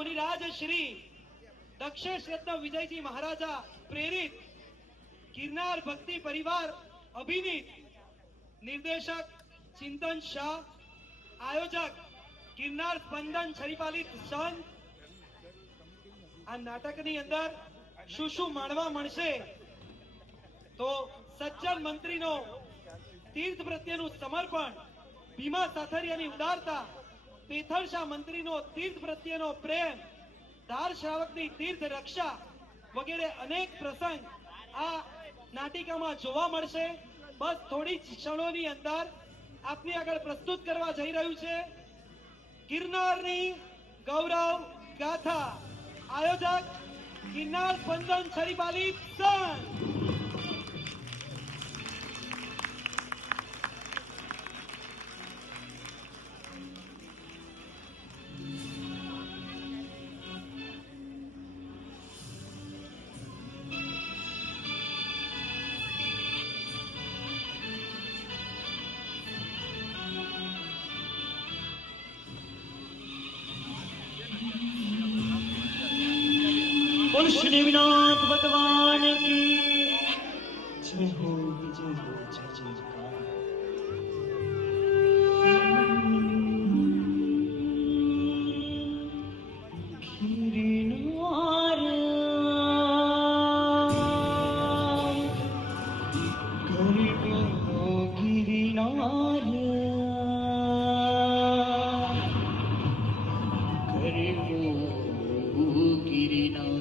मुनिराज श्री दक्षेश रत्न विजयजी महाराजा प्रेरित गिरनार भक्ति परिवार अभिनीत निर्देशक चिंतन शाह आयोजक गिरनार स्पंदन शरीपालित संघ आ नाटकनी अंदर શું શું માણવા મળશે તો સજ્જન મંત્રીનો તીર્થ પ્રત્યેનું સમર્પણ, ભીમા સાથરિયાની ઉદારતા, પેથળશા મંત્રીનો તીર્થ પ્રત્યેનો પ્રેમ, ધાર શ્રાવકની તીર્થ રક્ષા વગેરે અનેક પ્રસંગ આ નાટિકામાં જોવા મળશે. બસ થોડી ક્ષણોની અંદર આપની આગળ પ્રસ્તુત કરવા જઈ રહ્યું છે ગિરનારની ગૌરવ ગાથા. આયોજક गिरनार स्पंदन शरीपालित संघ. बोल श्रीनाथ भगवान की जय हो, जय हो, जय जयकार. गिरनार गरीबो गिरनार गरीबो गिरनार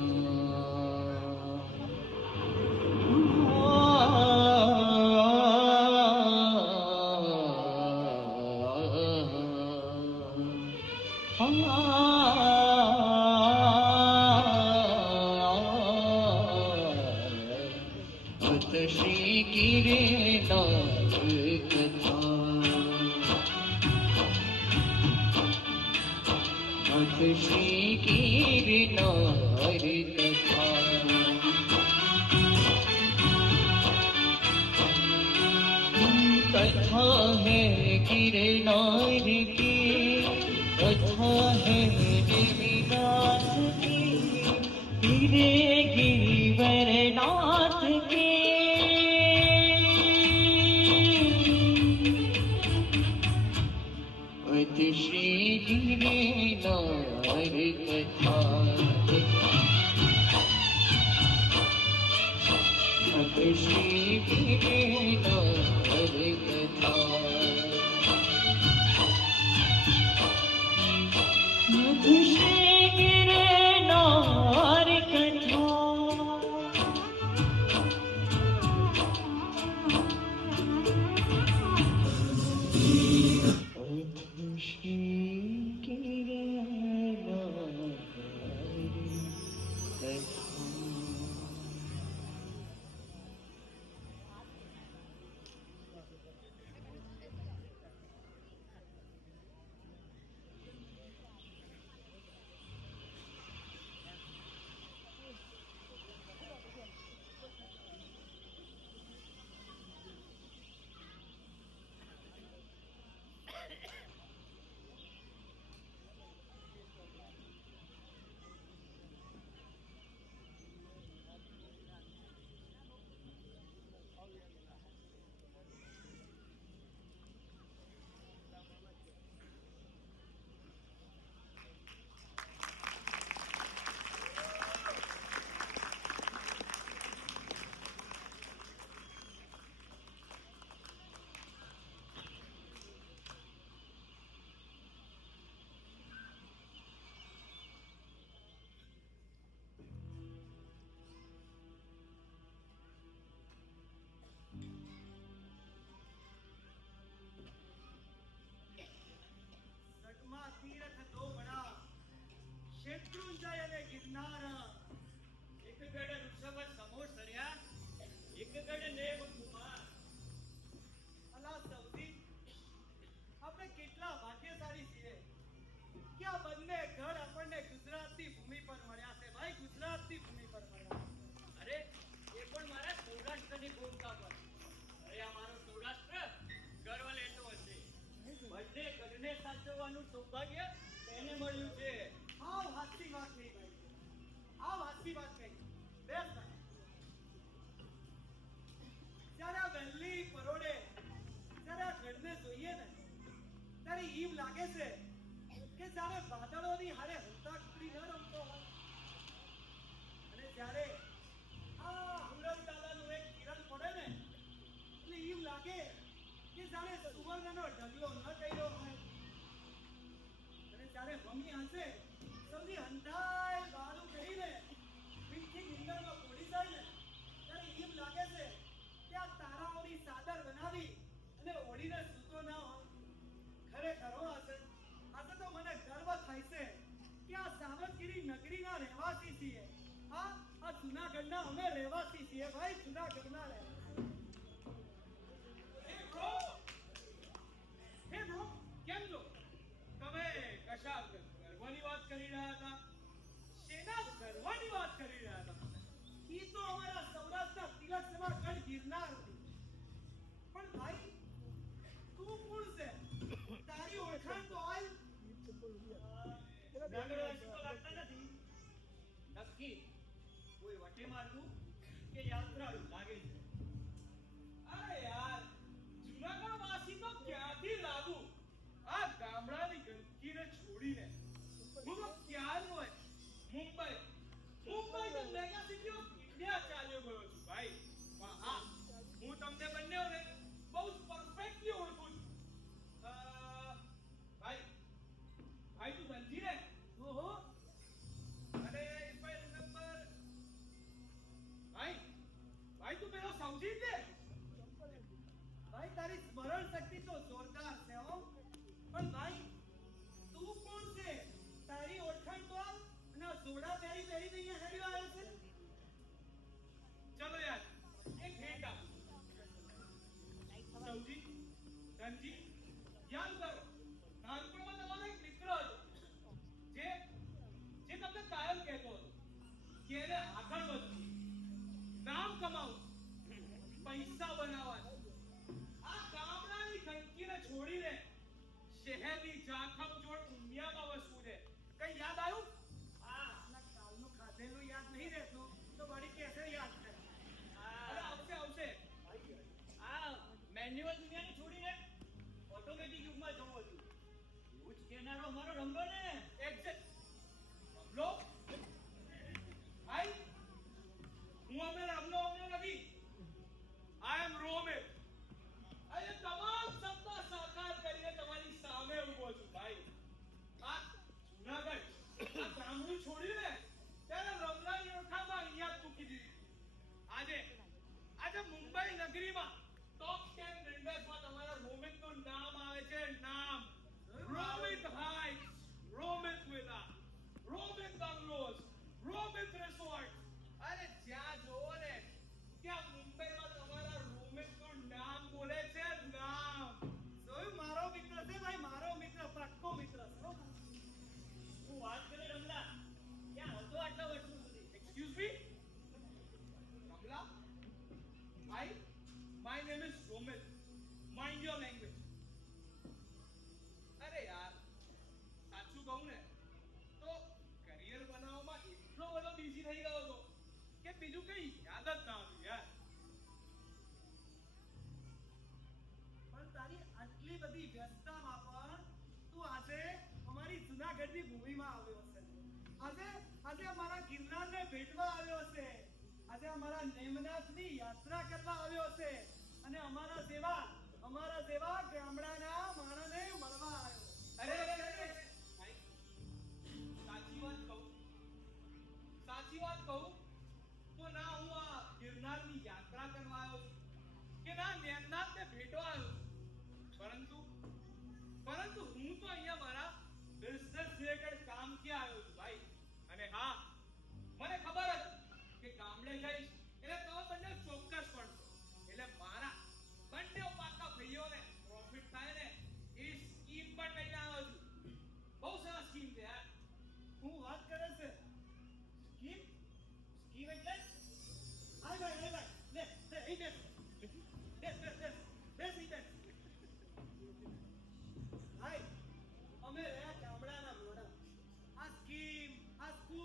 श्री गिरनार कथा श्री गिरनार कथा कथा है गिरनार की, कथा है देवीनाथ की, गिरे गिरिवरनाथ की. श्री गिरनार कथा श्री गिरनार कथा श्री गिरनार कथा तीर्थ दो बड़ा शत्रुंजय ने गिरनार एक गड ऋषभ समोर सर्या एक गड नेव कुमार अला सौदी આપણે કેટલા ભાગ્યશાળી છીએ કે આ બંને ગઢ આપણને ગુજરાતની ભૂમિ પર મળ્યા છે. ભાઈ ગુજરાતની ભૂમિ પર મળ્યા. અરે એ પણ મારા સૌરાષ્ટ્રની ભૂમિકા પર. અરે આ મારો સૌરાષ્ટ્ર ગર્વ લેતો હશે. બંને ગઢને સાચવવાનું સૌભાગ્ય તેને મળ્યું છે. હાવ હાથી વાત કહી ભાઈ, આ વાતની વાત કહી. બેસ ભાઈ. જ્યારે આ વહેલી પરોઢે જ્યારે આ ગઢને જોઈએ ને ત્યારે એમ લાગે છે કે જાણે વાદળોની હારે હંતાક્ષરી ન રમતો હોય. અને જ્યારે આ હુરમ દાદાનું એક કિરણ પડે ને એટલે એમ લાગે કે જાણે સુવર્ણનો ઢગલો ન કર્યો હોય. અને જ્યારે મમ્મી હસે સૌથી હંધાય ગાળું કરીને પીઠી નિંદરમાં પડી જાય ને ત્યારે એમ લાગે છે કે આ તારાઓની ચાદર બનાવી અને ઓઢીને સૂતો ના હોય. ખરેખર હો હશે તો મને ગર્વ થાય છે કે આ સાવજગીરી નગરીના રહેવાસી છીએ. હા, આ જૂનાગઢના અમે રહેવાસી છીએ ભાઈ, જૂનાગઢના રહેવાસી. હે બ્રો, કેમ છો? તમે કશા ગર્વની વાત કરી રહ્યા હતા? શેના ગર્વની વાત કરી રહ્યા હતા? ઈ તો અમારા સૌરાષ્ટ્રના તિલક સમાન ગઢ ગિરનાર હતી. પણ ભાઈ તું કોણ છે? તારી ઓળખાણ તો આલ. જૂનાગઢવાસી તો લાગતા નથી. નક્કી કોઈ વટે મારતું કે યાત્રાળુ લાગે છે. અરે યાર, જૂનાગઢવાસી તો ક્યાંથી લાગુ? આ ગામડાની ગંદકીને છોડીને હું તો ક્યારનો Mumbai the mega city of India ચાલ્યો ગયો છું ભાઈ. પણ હા, હું તમને બંનેઓને બહુ જ પરફેક્ટલી ઓળખું છું. ભાઈ તું બંધી ને? ઓહો, અને if I remember, ભાઈ તું પેલો સમજી જ ને? ભાઈ તારી સ્મરણ શક્તિ તો જોરદાર છે હો. પણ ભાઈ તું કોણ છે? તારી ઓળખાણ તો આલ. અને આ જોડા પહેરી પહેરીને અહીંયા હેડ્યો આવ્યો છે. ચલો યાર, એક હિન્ટ આપો. સમજી, ધનજી, યાદ કરો, નાનપણમાં તમારો એક મિત્ર હતો જે તમને કાયમ કહેતો હતો કે એને આગળ વધવું, નામ કમાવું, પૈસા બનાવવા. આ ગામડાની ગંદકીને છોડીને શહેરની જાખમજોડ દુનિયામાં વસવું છે. કઈ યાદ આવ્યું? આ કાલનું ખાધેલું યાદ નહીં રહેતું તો વળી કેસે યાદ કરે. અરે આવશે. આ મેન્યુઅલ દુનિયાને છોડીને ઓટોમેટિક યુગમાં જવું હતું. એવું જ કહેનારો અમારો રંગો ને. એક્ઝેક્ટ લો ભાઈ, હું અમે રમનો નથી. આઈ એમ રોમિલ. આજે તમામ સપના સાકાર કરીને તમારી સામે ઊભો છું ભાઈ. આ જૂનાગઢ, આ ગામડું છોડ્યું ને ત્યારે રમલાની ઓળખાણમાં અહીંયા જ મૂકી દીધી. આજે મુંબઈ નગરીમાં ટોપ 10 બિલ્ડર્સમાં તમારા રોમિતનું નામ આવે છે. નામ રોમિત હાઇટ્સ, રોમિત વિલા, રોમિત બંગલોઝ, રોમિત રિસોર્ટ. અરે જ્યાં જોવો ને ત્યાં મુંબઈમાં તમારા રોમિતનું નામ બોલે છે. નામ જોયું, મારો મિત્ર છે ભાઈ, મારો મિત્ર, પાક્કો મિત્ર છે હો. હું વાત કરે રમલા, ક્યાં હતો આટલા વર્ષો સુધી? Excuse me? Kamla? Hi, my name is Romit. Mind your language. અરે યાર, સાચું કહું ને તો કરિયર બનાવવામાં એટલો બધો બિઝી થઈ ગયો હતો કે બીજું કઈ યાદ જ ના આવ્યું યાર. પણ તારી આટલી બધી વ્યસ્તતામાં પણ તું આજે અમારી જૂનાગઢની ભૂમિમાં આવ્યો છે. આજે અમારા ગિરનારને ભેટવા આવ્યો છે. આજે અમારા નેમનાથની યાત્રા કરવા આવ્યો છે. અને અમારા જેવા ગામડાના માણસને મળવા આવ્યો. અરે ભાઈ, સાચી વાત કહું તો ના હું આ ગિરનારની યાત્રા કરવા આવ્યો છું કે ના નેમનાથને ભેટવા આવ્યો છું. પરંતુ હું તો અહીંયા મારા બિઝનેસ રિલેટેડ કામથી આવ્યો છું ભાઈ. અને હા, મને ખબર હતી કે ગામડે જઈશ એટલે તમે બંને ચોક્કસ પડશો. એટલે મારા બંને પાકા ભાઈઓને પ્રોફિટ થાય ને એ સ્કીમ પણ લઈને આવ્યો છું. બહુ સરસ સ્કીમ છે યાર. હું વાત કરે છે સ્કીમ એટલે હાય ભાઈ લે અહીં બેસ અહીં બેસ. ભાઈ અમે રહ્યા ગામડાના મોઢા. આ સ્કીમ, આ સ્કૂલ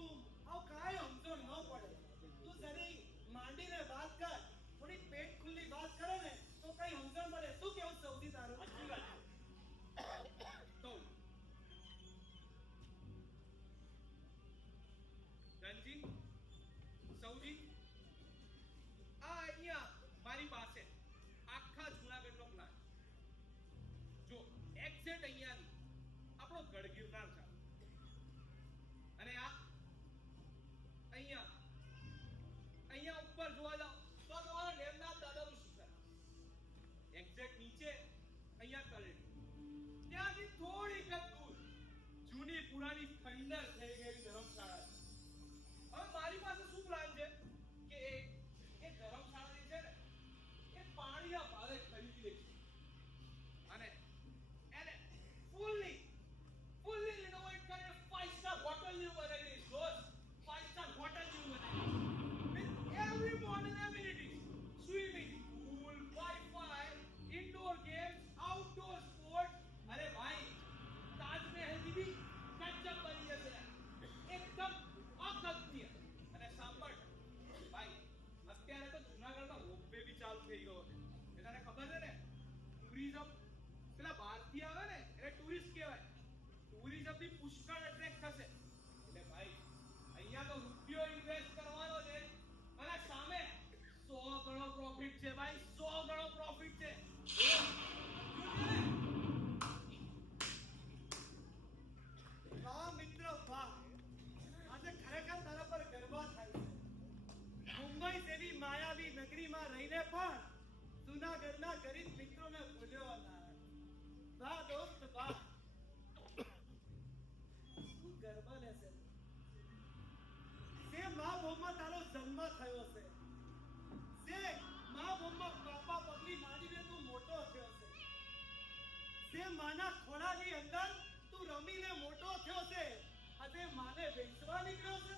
સૌજી આ અહીંયા મારી પાસે આખા જૂનાગઢનો પ્લાન જો એક્ઝેક્ટ અહીંયાથી આપણો ગઢ ગિરનાર છે અને આ અહીંયા અહીંયા ઉપર જોવા જાવ તો તમારા નેમનાથ દાદાનું શિખર એક્ઝેક્ટ નીચે અહીંયા તળેટી ત્યાંથી થોડીક જ દૂર જૂની પુરાણી ખંડર થઈ ગયેલી ધર્મશાળા છે. હવે મારી પાસે શું પ્લાન છે કે એ ધર્મશાળા જે છે ને એ પાણીના ભાવે ખરીદી લઈશું અને એને ફૂલ્લી રિનોવેટ કરીને 5 સ્ટાર હોટલ જેવું બનાવી દઈશ દોસ્ત. 5 સ્ટાર હોટલ જેવું બનાવી with every modern amenities, swimming pool, Wi-Fi, indoor games, outdoor sports. अरे भाई ताजमहल की भी गजब बनी जैसे एकदम अकल्पनीय. અને સાંભળ ભાઈ અત્યારે તો જૂનાગઢમાં રોપવે બી ચાલુ થઈ ગયો છે. એ તને ખબર છે ને ટુરિઝમ પેલા બહારથી આવે ને એટલે ટુરિસ્ટ કહેવાય. ટુરિઝમ બી પુષ્કળ એટ્રેક્ટ થશે એટલે ભાઈ અહીંયા તો રૂપિયો ઇન્વેસ્ટ કરવાનો છે અને સામે 100 ગણો પ્રોફિટ છે ભાઈ. 100 ગણો પ્રોફિટ છે. વાહ મિત્ર વાહ, આજે ખરેખર તારા પર ગર્વ થાય છે. મુંબઈ જેવી માયાવી નગરીમાં રહીને પણ જૂનાગઢના ગરીબ મિત્રોને ભૂલ્યો ના. વાહ દોસ્ત વાહ, તું ગર્વ લેશે તે મા ભૂમમાં તારો જન્મ થયો છે. તે મા ભૂમમાં પાપા પગલી માંડીને તું મોટો થયો છે. તે માના ખોળાની અંદર તું રમીને મોટો થયો છે. આજે માને વેચવા નીકળ્યો છે.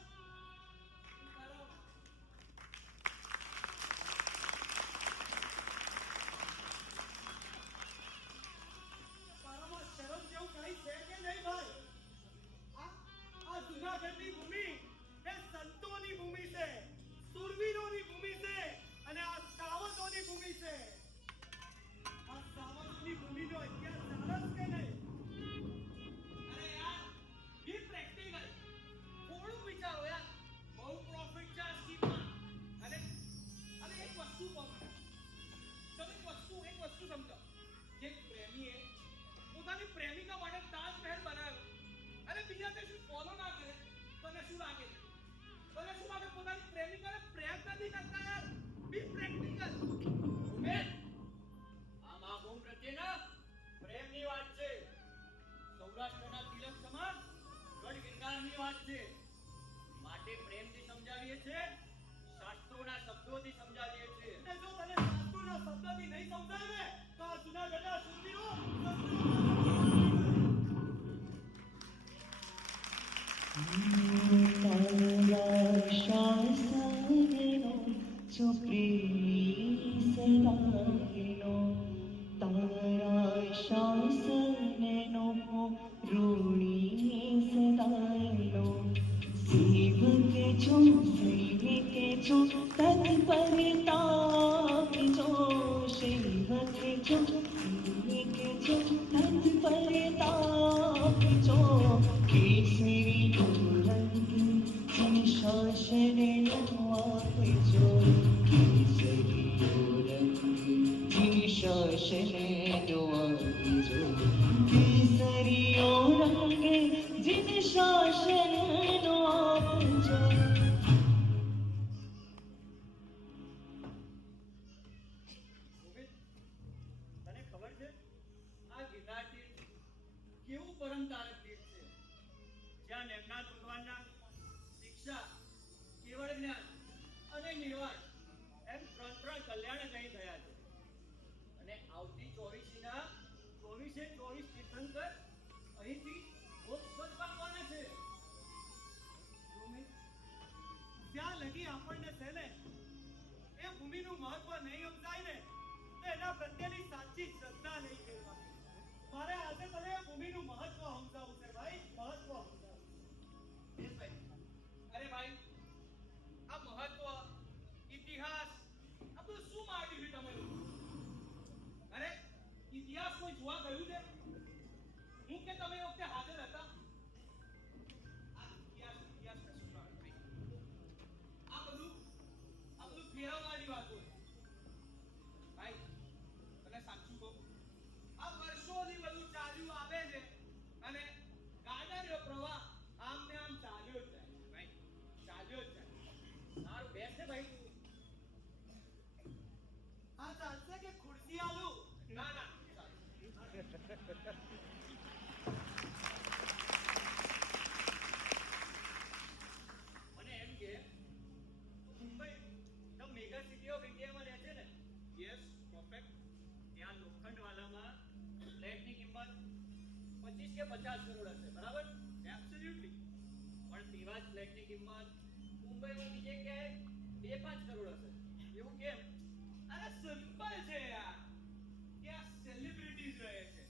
તારામાં શરમ જેવું કઈ છે કે નહીં ભાઈ? આ જૂનાગઢની ભૂમિ એ સંતોની ભૂમિ છે, સુરવીરોની ભૂમિ છે અને આ સાવજોની ભૂમિ છે. આ સાવજોની ભૂમિનો ઇતિહાસ જાણસ કે નહીં? અરે યાર બી પ્રેક્ટિકલ, થોડું વિચારો યાર. બહુ પ્રોફિટ છે આ સ્કીમમાં. અને એક વસ્તુ કહું, તમે એક વસ્તુ સમજો. એક પ્રેમીએ પોતાની પ્રેમિકા માટે તાજમહેલ બનાવ્યો અને બીજા તે શું ફોલો ના કરે તને શું લાગે? તને શું લાગે પોતાની પ્રેમિકાને પ્રેમ નથી કરતા યાર? બી પ્રેક્ટિકલ. ઉમેશ, આ મહાભૂમ પ્રત્યેના પ્રેમની વાત છે. સૌરાષ્ટ્રના તિલક સમાન ગઢ ગિરનારની વાત છે. માટે પ્રેમથી સમજાવીએ છીએ, શાસ્ત્રોના શબ્દોથી સમજાવીએ છીએ. અને જો તને શાસ્ત્રોના શબ્દથી નહીં સમજાય ને તો આ જૂનાગઢના શૂરવીરો તારા શાસનનો જો પ્રેમી સદાયનો, તારા શાસનનો ઋણી સદાયનો. સેવક જો સૈનિક જો તત્પરતા જો, સેવક જો સૈનિક જો તત્પરતા જો. કેસરી રંગ શાસનનો આપજો, કેસરીયો રંગ શાસનનો આપજો, કેસરીયો રંગ જીન શાસનનો આપજો. ગોવિંદ, તને ખબર છે આ ગિરનાર તીર્થ કેવું પરમતારક તીર્થ છે, જ્યાં નેમનાથ ભગવાનના શિક્ષા, કેવળ જ્ઞાન અને નિર્વાણ એમ ત્રણ કલ્યાણ અહીં થયા છે. અને આવતી 24 તીર્થંકર અહીંથી મોક્ષ પદ પામવાના છે. ત્યાં લગી આપણને છે ને એ ભૂમિનું મહત્વ નહીં સમજાય ને તો એના પ્રત્યેની સાચી શ્રદ્ધા નહીં કહેવાય. મારે આજે તને એ ભૂમિનું મહત્વ સમજાવવું છે ભાઈ, મહત્વ સમજાવવું. યસ ભાઈ. અરે ભાઈ આ મહત્વ, ઇતિહાસ આ બધું શું માંગ્યું છે તમે લોકો? અરે ઇતિહાસ કોઈ જોવા ગયું છે? હું કે તમે એ વખતે હાજર હતા? આ ઇતિહાસ કશું ના હોય ભાઈ. આ બધું કે 50 કરોડ હશે, બરાબર? એબ્સોલ્યુટલી. પણ તેવા જ ફ્લેટની કિંમત મુંબઈમાં બીજે ક્યાંય 2-5 કરોડ હશે. એવું કેમ? અરે સિમ્પલ છે યાર. ત્યાં સેલિબ્રિટીઝ રહે છે,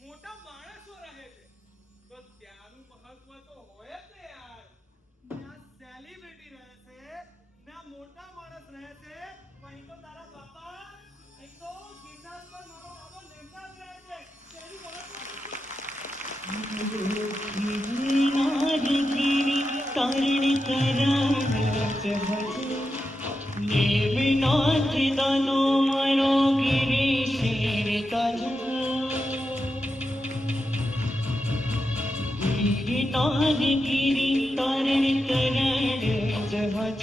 મોટા માણસો રહે છે, તો ત્યાંનું મહત્વ તો હોય જ ને યાર. ત્યાં સેલિબ્રિટી રહે છે, ત્યાં મોટા માણસ રહે છે, અહીં તો તારા બાપા, અહીં તો ગિરનાર પર મારો બાબો લેમડા જ રહે છે. તેની મહત્વ નારગીરી તારણ કરાર જહજ નેમનાથ દાનો મારો ગિરી શેર તાજ નારગીરી તારણ કરાર જહજ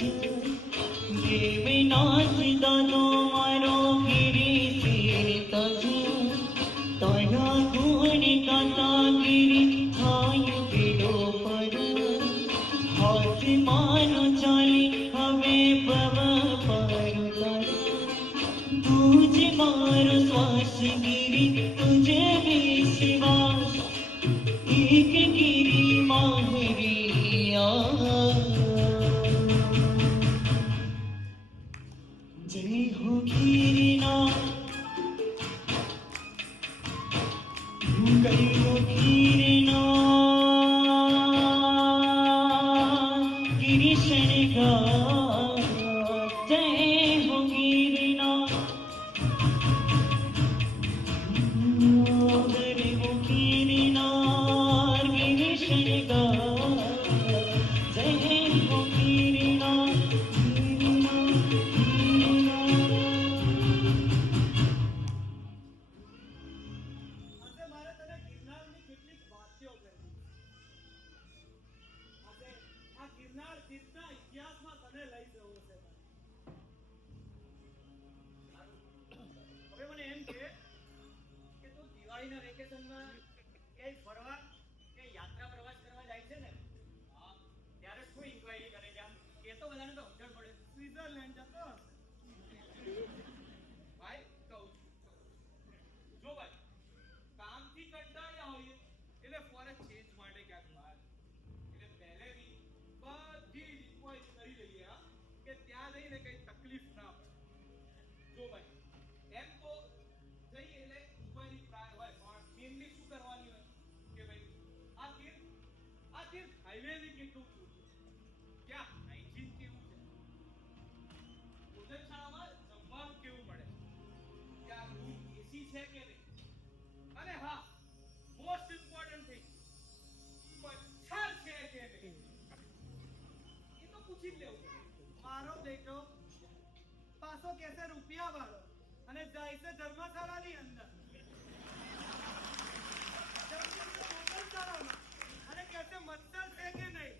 દેવનાથ દાનો મારો ગિરી શેર તાજ તારા ગુણ ગાતા ગિરી થાય બેડો પર હાથ માનો ચાલી હવે પવ પર તુજ મારો શ્વાસ ગિરી તુજે વિશ્વાસ એક ગિરી માહરી જય હો ગિરિનાથ ગયો ગિરનાર ગિરીશન કા જય હો ગિરનાર ગરે હો ગિરનાર ગિરીશન કા જય હો ગિરનાર આજે મારે તને ગિરનારની કેટલીક વાતો કરવી છે. આજે આ ગિરનાર ગીતના ઇતિહાસમાં તને લઈ જવો છે. હવે મને એમ કે તું દિવાળીના વેકેશનમાં ક્યાંય ફરવા કે યાત્રા પ્રવાસ કરવા જાય છે ને? હા. ત્યારે શું ઇન્ક્વાયરી કરે છે આમ? એ તો બધાને તો સમજણ પડે. સ્વિટ્ઝરલેન્ડ જતો હશે. ભાઈ કહું છું. જો ભાઈ, કામથી કંટાળ્યા હોઈએ એટલે ફોર ચેન્જ માટે ક્યાંક બહાર, એટલે પહેલેથી બધી રિક્વાયરી કરી લઈએ હા, કે ત્યાં જઈને કઈ તકલીફ ના પડે. જો ભાઈ, એમ તો જઈએ એટલે ઇન્ક્વાયરી પ્રાય હોય, પણ મેનલી શું કરવાની હોય કે ભાઈ આ તીર્થ હાઈવેથી કેટલું દૂર છે, ક્યાં હાઇજીન કેવું છે, ભોજનશાળામાં જમવાનું કેવું મળે છે, ત્યાં રૂમ એસી છે કે નહીં, અને હા, મોસ્ટ ઇમ્પોર્ટન્ટ થિંગ, મચ્છર છે કે નહીં, એ તો પૂછી જ લેવું પડે. મારો બેટો પાછો કેસે રૂપિયા વાળો અને જાય છે ધર્મશાળાની અંદર. જમશે તો ભોજનશાળામાં અને કહેશે મચ્છર છે કે નહીં.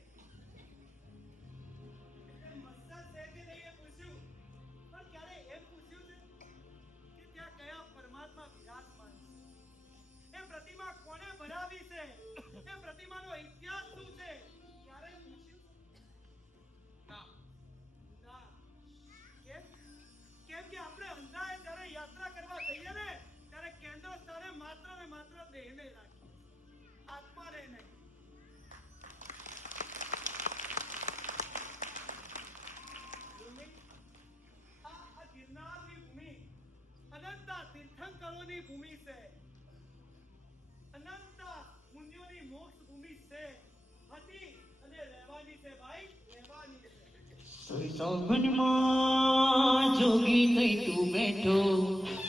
એટલે મચ્છર છે કે નહીં એ પૂછ્યું, પણ ક્યારે એમ પૂછ્યું છે કે ત્યાં કયા પરમાત્મા વિરાજમાન છે? એ પ્રતિમા કોણે બનાવી છે? એ પ્રતિમાનો ઇતિહાસ શું છે? ક્યારે પૂછ્યું? ના, ના. કેમ? કેમ કે આપણે અંધાએ જ્યારે યાત્રા કરવા જઈએ ને ત્યારે કેન્દ્ર સ્થાને માત્ર ને માત્ર દેહને રાખીએ, આત્માને નહીં. ભૂમિ, આ ગિરનારની ભૂમિ અનંત તીર્થંકરોની ભૂમિ છે, અનંત મુનિઓની મોક્ષ ભૂમિ છે, હતી અને રહેવાની છે ભાઈ, રહેવાની છે. સોગનમાં જોગી થઈ તું બેઠો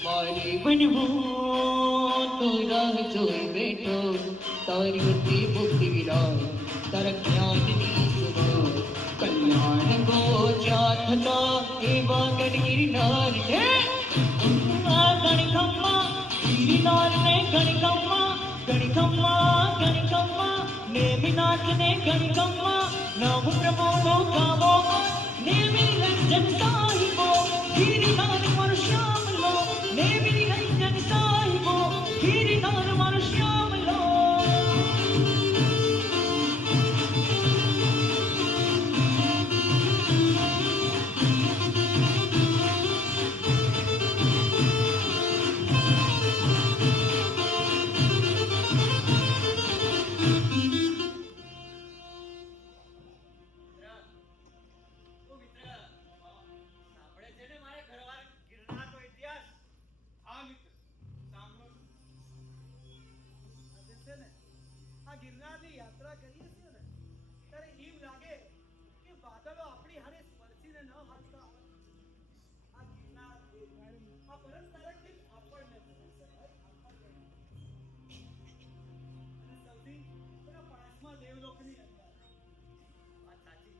મારી બનવું તો રાહ જોઈ બેઠો તારી બુદ્ધિ બુદ્ધિ વિરાજ તારા જ્ઞાનની સુધો કલ્યાણ ગોચા થતા એવા ગિરનાર ને ગણિકમ્મા ગિરનાર ને ગણિકમ્મા નેમિનાથ ને ગણિકમ્મા નવ પ્રભો ગાવો નેમિ રંજન સાહિબો ગિરનાર મારો શ્યામ લો નેમિ રંજન સાહિબો ગિરનાર મારો શ્યામ લો કોઈને ન હાંચતા હોય. આ ગિરનાર આ પરંપરાથી આપણને મળે છે ભાઈ, આપણને. અને સૌથી પેલા પાંચમા દેવલોકની અંદર વાત સાચી.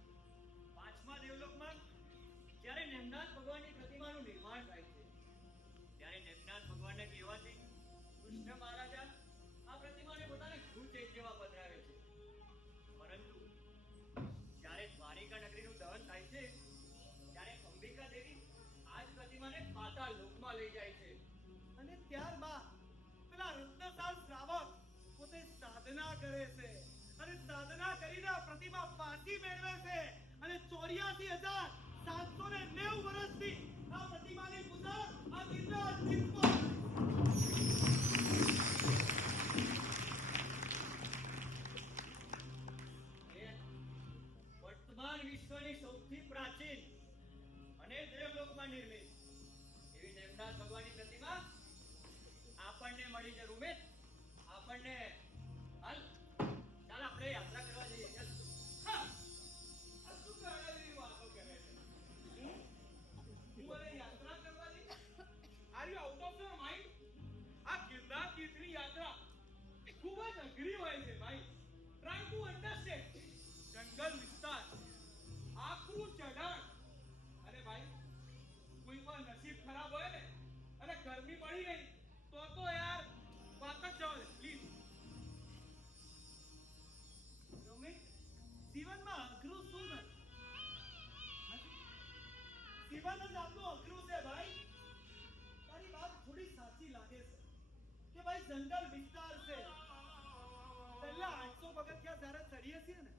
પાંચમા દેવલોકમાં જ્યારે નેમનાથ ભગવાનની પ્રતિમાનું નિર્માણ થાય છે ત્યારે નેમનાથ ભગવાનને કહેવાથી કૃષ્ણ મહારાજા આ પ્રતિમાને પોતાના ગૃહ જેવા પધરાવે છે. પરંતુ જ્યારે દ્વારિકા નગરીનું દહન થાય છે ત્યારે અંબિકા દેવી આ જ પ્રતિમાને પાતાળ લોકમાં લઈ જાય છે. અને ત્યારબાદ પેલા રત્નસાર શ્રાવક પોતે સાધના કરે છે અને સાધના કરીને આ પ્રતિમા પાછી મેળવે છે અને 84,790 વર્ષથી આ પ્રતિમાની પૂજા આ ગિરનાર તીર્થમાં એ વર્તમાન વિશ્વની સૌથી પ્રાચીન અને દેવલોકમાં નિર્મિત એવી નેમનાથ ભગવાનની પ્રતિમા આપણને મળી છે. રૂમેશ, આપણને હાલ ચાલ આપણે યાત્રા કરવા જઈએ. ચાલ. હા, આ શું ગાળાની વાતો કરે છે? હું મને યાત્રા કરવા દે? Are you out of your mind? આ ગિરનાર તીર્થની યાત્રા એ ખૂબ જ અઘરી હોય છે ભાઈ. Try to understand. જંગલ વિસ્તાર, આકરું ચઢાણ, અને ભાઈ કોઈ પણ નસીબ ખરાબ હોય ને અને ગરમી પડી ગઈ તો યાર વાત જ જવા દે પ્લીઝ. રોમિત, જીવનમાં અઘરું શું નથી? જીવન જ આપણું અઘરું છે ભાઈ. તારી વાત થોડી સાચી લાગે છે કે ભાઈ જંગલ વિસ્તાર છે. પહેલા 800 પગથિયા જ્યારે ચડીએ છીએ ને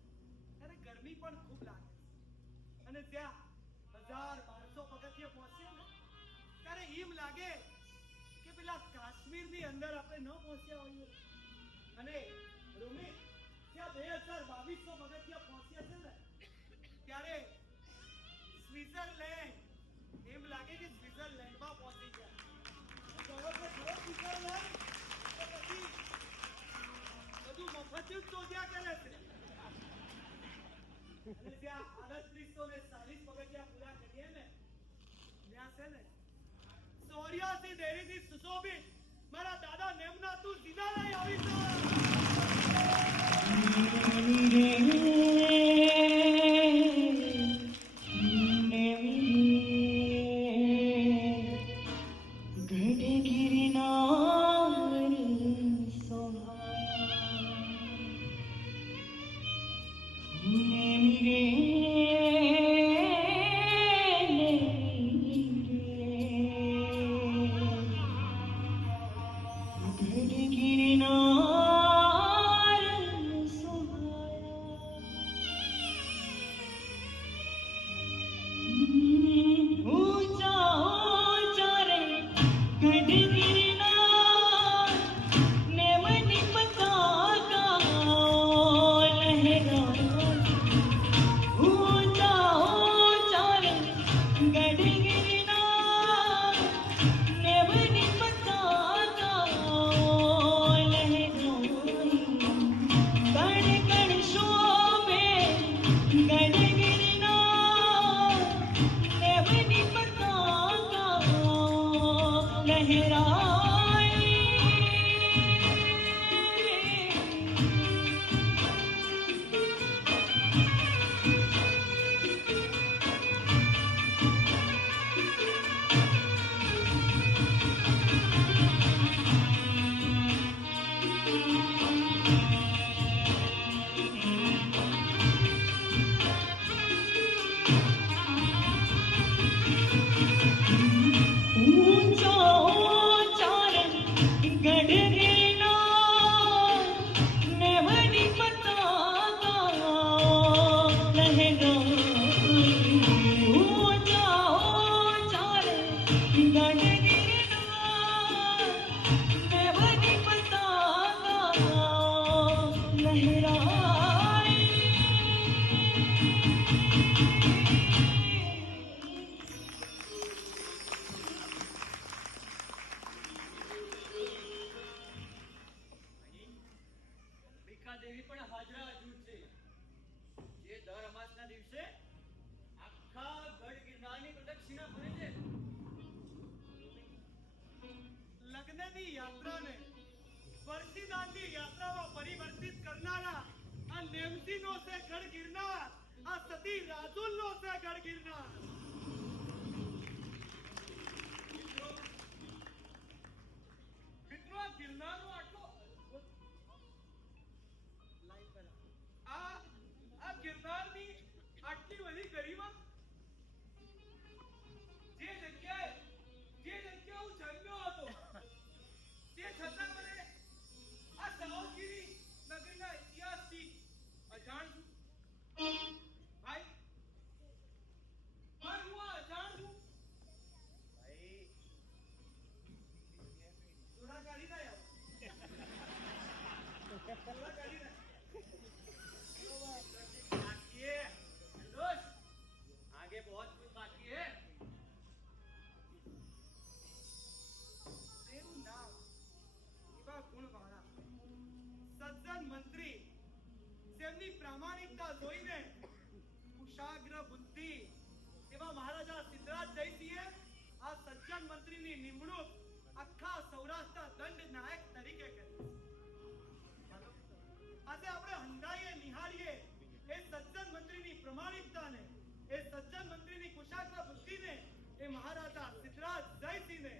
ત્યારે ગરમી પણ ખૂબ લાગે છે અને જ્યાં 1000-1200 પગથિયા પહોંચીએ ને ત્યારે એમ લાગે કે પેલા કાશ્મીરની અંદર આપણે ન પહોંચ્યા હોઈએ. અને રોમિત, જ્યાં 2200 પગથિયા પહોંચ્યા છે ને ત્યારે સ્વિટ્ઝરલેન્ડ એમ લાગે કે સ્વિટ્ઝરલેન્ડમાં પહોંચી ગયા. ખરો કે ખરો સ્વિટ્ઝરલેન્ડ તો પછી બધું મફત જ શોધ્યા કરે છે. અને જ્યાં 3840 પગથિયા પૂરા કરીએ ને ત્યાં છે ને 84 દેરીથી સુશોભિત મારા દાદા નેમનાથનું સિદ્ધાલય આવી છે. અંબિકા દેવી પણ હાજરા હજુર છે જે દર અમાસના દિવસે આખા ગઢ પૈસા ફરે છે. લગ્નની યાત્રાને વર્ષીદાનની યાત્રામાં પરિવર્તિત કરનારા આ નેમસીનો છે ગઢ ગિરનાર, આ સતી રાજુલનો છે ગઢ ગિરનાર. મિત્રો આ ગિરનારનો આટલો અદ્ભુત લાઈન પર આવો. આ ગિરનારની આટલી બધી ગરિમા જે જગ્યાએ હું જન્મ્યો હતો તે છતાં મને આ સાવરગીરી નગરીના ઇતિહાસથી અજાણ છું. ભાઈ હું આ અજાણ છું. ભાઈ થોડા કાઢી ના આવો. થોડા કાઢી ના. बाकी है दोस्त आगे बहुत कुछ बाकी है. તેનું નામ એવા ગુણવાળા સજ્જન મંત્રી તેમની પ્રામાણિકતા જોઈને કુશાગ્ર બુદ્ધિ એવા મહારાજા સિદ્ધરાજ જયસિંહે આ સજ્જન મંત્રીની નિમણૂક આખા સૌરાષ્ટ્રના દંડ નાયક તરીકે કરી. આજે આપણે હંધાઈએ નિહાળીએ એ સજ્જન મંત્રીની પ્રમાણિકતાને, એ સજ્જન મંત્રીની કુશાગ્ર બુદ્ધિને, એ મહારાજા સિદ્ધરાજ જયસિંહને.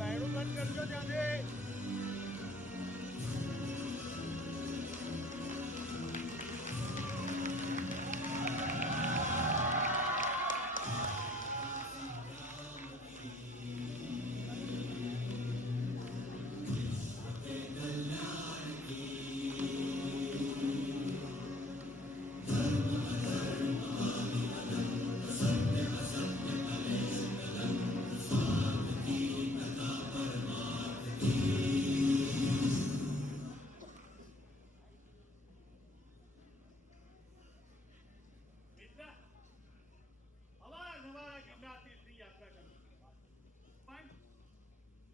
બાયણું બંધ કરજો ત્યાંથી. મિત્ર, અવારનવાર ગિરનાર તીર્થની યાત્રા કરું છું.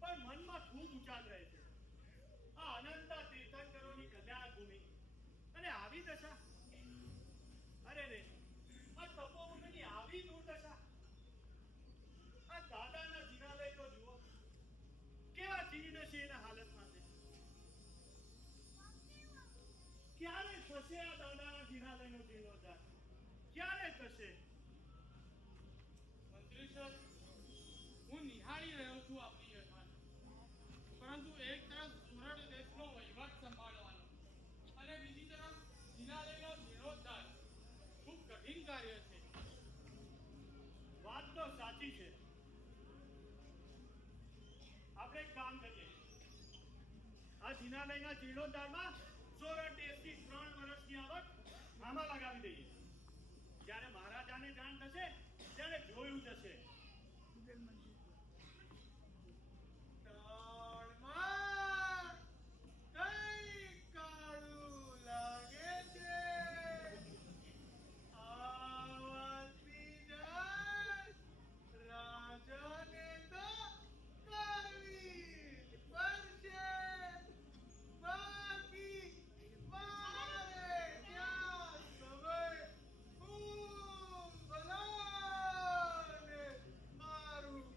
પણ મનમાં ખૂબ ઉચાલ રહે છે. આ અનંત તીર્થંકરોની કલ્યાણ ભૂમિ અને આવી દશા. અરે રે, આ તપોભૂમિની આવી દુર્દશા. આ દાદાના જીનાલય તો જુઓ, કેવા જીર્ણશીર્ણ હાલતમાં છે. ક્યારે થશે આ દાદાના જીનાલયનો જીર્ણોદ્ધાર? ક્યારે થશે? મંત્રી સર, હું નિહાળી રહ્યો છું આપની યથાર્થ. પરંતુ એક તરફ સુરત દેશનો વહીવટ સંભાળવાનો અને બીજી તરફ જિનાલયનો જીર્ણોદ્ધાર ખૂબ કઠિન કાર્ય છે. વાત તો સાચી છે. આપણે એક કામ કરીએ, આ જિનાલયના જીર્ણોદ્ધારમાં સોરઠ દેશની 3 વર્ષની આવક આમાં લગાવી દઈએ. જ્યારે મહારાજાને જાણ થશે ત્યારે જોયું જશે. તાળમાં કઈ કાળું લાગે છે. આવતી જાય રાજાને તો કરવી પડશે. બાકી મારે ત્યાં સમય હું ભલાને મારું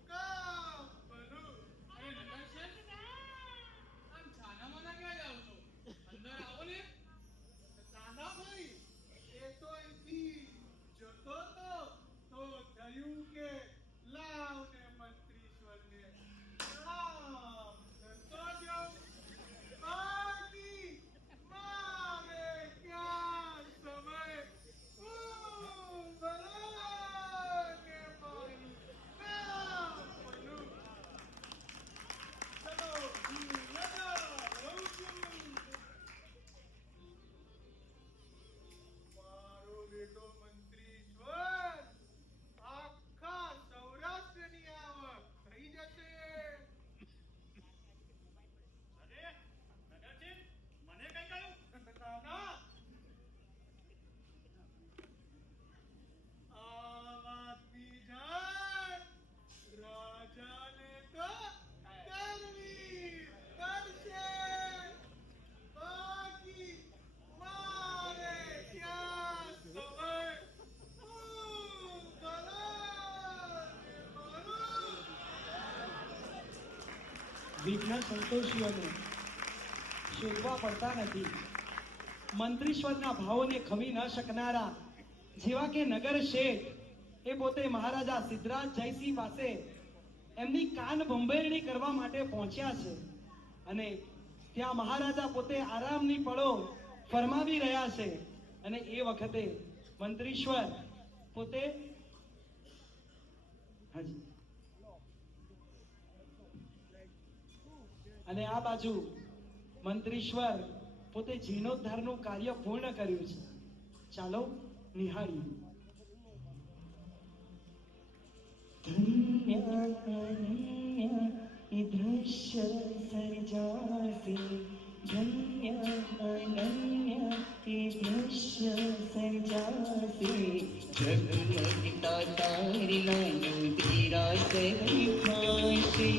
વિઘ્ન સંતોષીઓને શોધવા પડતા નથી. મંત્રીશ્વરના ભાવોને ખવી ન શકનારા જેવા કે નગર શેઠ એ પોતે મહારાજા સિદ્ધરાજ જયસિંહ પાસે એમની કાન ભંભેરણી કરવા માટે પહોંચ્યા છે અને ત્યાં મહારાજા પોતે આરામની પળો ફરમાવી રહ્યા છે અને એ વખતે મંત્રીશ્વર પોતે હાજી અને આ બાજુ મંત્રીશ્વર પોતે જીર્ણોદ્ધારનું કાર્ય પૂર્ણ કર્યું છે. ચાલો નિહાળીએ. ધન્ય અનન્ય એ દૃશ્ય સર્જાશે, ધન્ય અનન્ય એ દૃશ્ય સર્જાશે. જગમગતા તારલાનો તેરા સરિફાશે,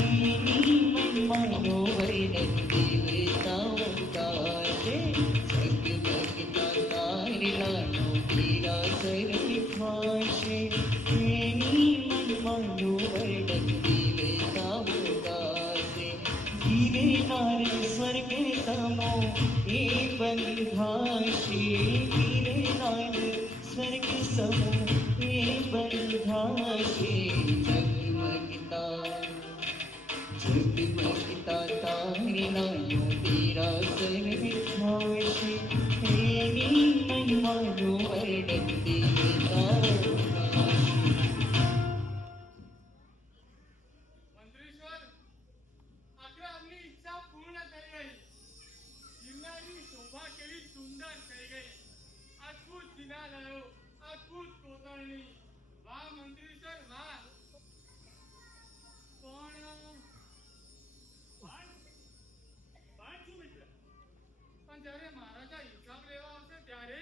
એની મનમાનો વર્ણન દેવતાઓ ગાશે. જગમગતા તારલાનો તેરા સરિફાશે, એની મનમાનો વર્ણન દેવતાઓ ગાશે. ધીરે નારે સ્વર્ગ સમો એ બંધાશે, ધીરે નારે સ્વર્ગ સમો એ બંધાશે. જગમગતા તારલાનો તેરા સરિફાશે, એની મનમાનો વર્ણન દેવતાઓ ગાશે. મંત્રીશ્વર, આખરે આપની ઈચ્છા પૂર્ણ થઈ ગઈ. ગિરનારની શોભા કેવી સુંદર થઈ ગઈ. અદ્ભુત જિનાલયો, અદ્ભુત કોતરણી. વાહ મંત્રીશ્વર વાહ. શું મિત્ર? પણ જ્યારે મહારાજા હિસાબ લેવા આવશે ત્યારે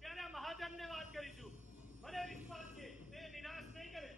ત્યારે મહાજનને વાત કરીશું. મને વિશ્વાસ છે તે નિરાશ નહીં કરે.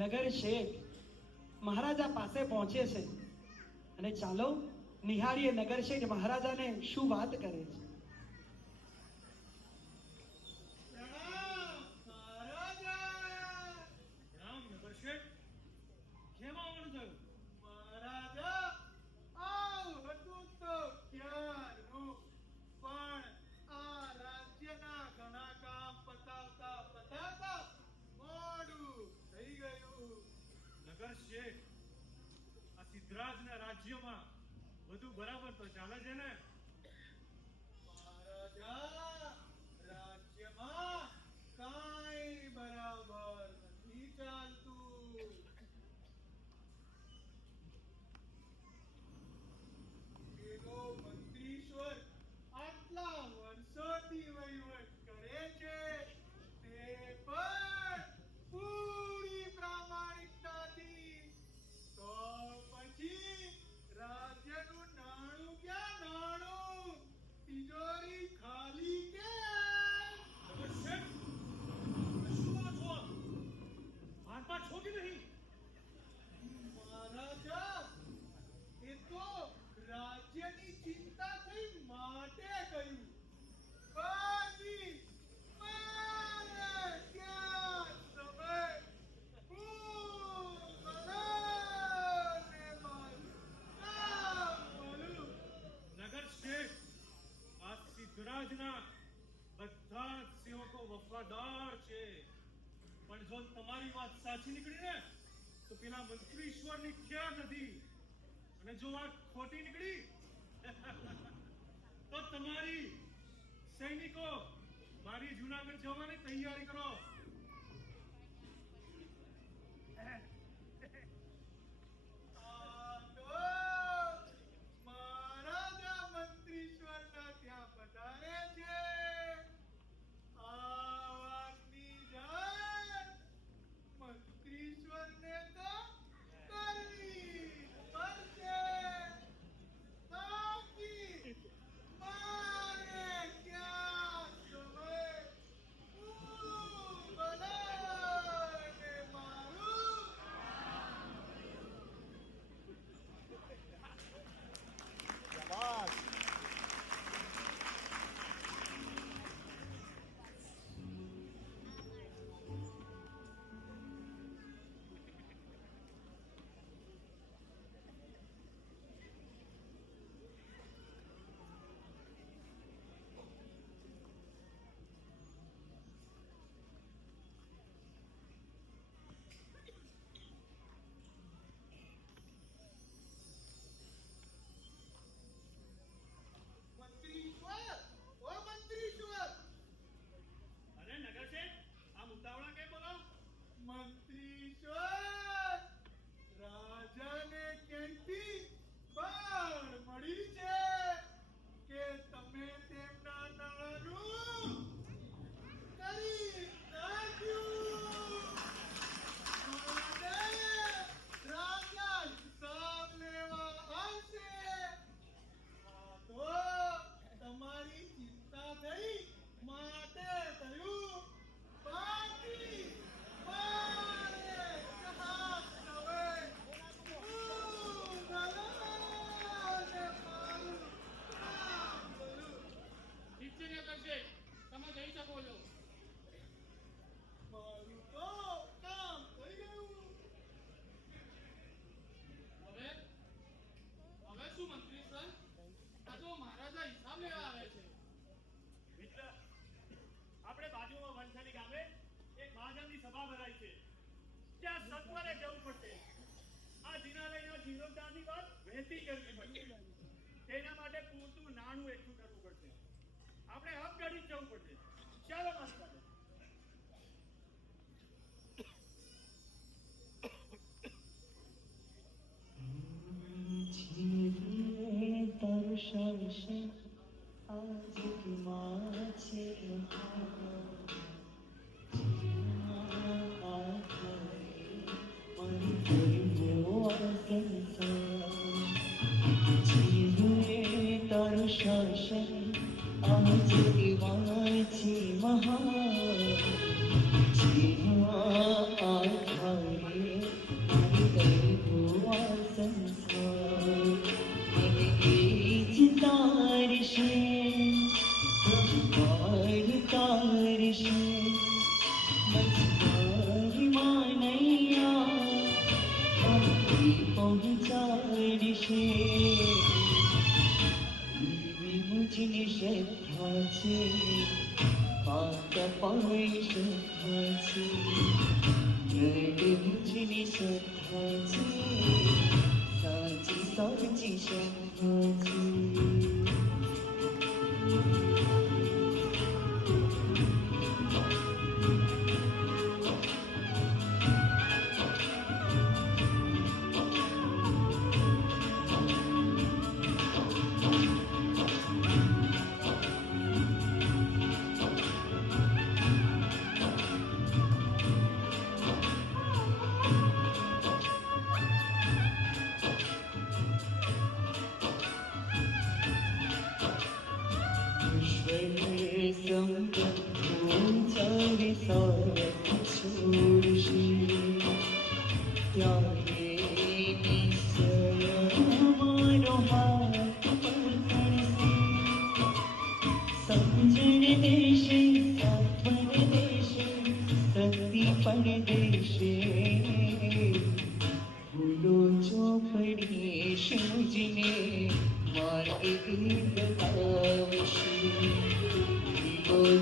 નગર શેઠ મહારાજા પાસે પહોંચે છે અને ચાલો નિહાળીએ નગર શેઠ મહારાજાને શું વાત કરે છે. પ્રણામ મહારાજા. રામ નગર શેઠ, કેમાં આવવાનું થયું? મહારાજા આવ હતું તો ક્યારનું, પણ આ રાજ્યના ઘણા કામ પતાવતા મોડું થઈ ગયું. નગર શેઠ, આ સિદ્ધરાજના રાજ્યમાં બધું બરાબર તો ચાલે છે ને? મહારાજા, રાજ્યમાં કાંઈ બરાબર નથી ચાલતું. પેલો મંત્રીશ્વર આટલા વર્ષોથી વહીવટ કરે છે, તે પણ પૂરી પ્રામાણિકતાથી. તો પછી રાજ્યનું નાણું ક્યાં નાણું? તિજોરી ખાલી વફાદાર છે, પણ જો તમારી વાત સાચી નીકળી ને તો પેલા મંત્રીશ્વરની ક્યાં નથી, અને જો વાત ખોટી નીકળી તો તમારી સૈનિકો મારી જૂનાગઢ જવાની તૈયારી કરો. આ તો મહારાજા મંત્રીશ્વરના ત્યાં પધારે છે. આ વાતની જાણ મંત્રીશ્વરને તો કરવી પડશે. બાકી મારે ક્યાં સમય હું બધાને મારું. મંત્રીશ્વર, ઓ મંત્રીશ્વર, અરે નગર છે, આમ ઉતાવળા કેમ બોલો? મંત્રીશ્વર, રાજાને ક્યાંથી બાણ મળી છે કે તમે તેમના નાણાંનું કરી નાખ્યું. અને રાજા હિસાબ લેવા આવશે. આ તો તમારી ચિંતા થઈ માટે થયું. બાકી મારે ક્યાં સમય હું બધાને મારું. કામ કરું. ઠીક છે ને કરશે, તમે જઈ શકો છો. મારું તો કામ થઈ ગયું. હવે હવે શું મંત્રી સર, આ તો મહારાજા હિસાબ લેવા આવે છે. મિત્ર, આપણે બાજુમાં વંથલી ગામે એક મહાજનની સભા ભરાઈ છે, ત્યાં સત્વરે જવું પડશે. આ જિનાલયના જીર્ણોદ્ધારની વાત વહેતી કરવી પડશે. તેના માટે પૂરતું નાણું એકઠું કરવું પડશે. આપણે અપઘડી જ જવું પડશે. ચાલો માસ્ટર. જીવે દર્શન આજ की माँ છે તારું શાસન આજ की माँ છે આધારે ગરીબો સંસાર તારશે તારશે મજદારી માનૈયા પહોંચાડશે. એવી મુજની શ્રદ્ધા છે, પાક પાણી શ્રદ્ધા છે, મુજની શ્રદ્ધા છે, સાચી સાચી શ્રદ્ધા છે.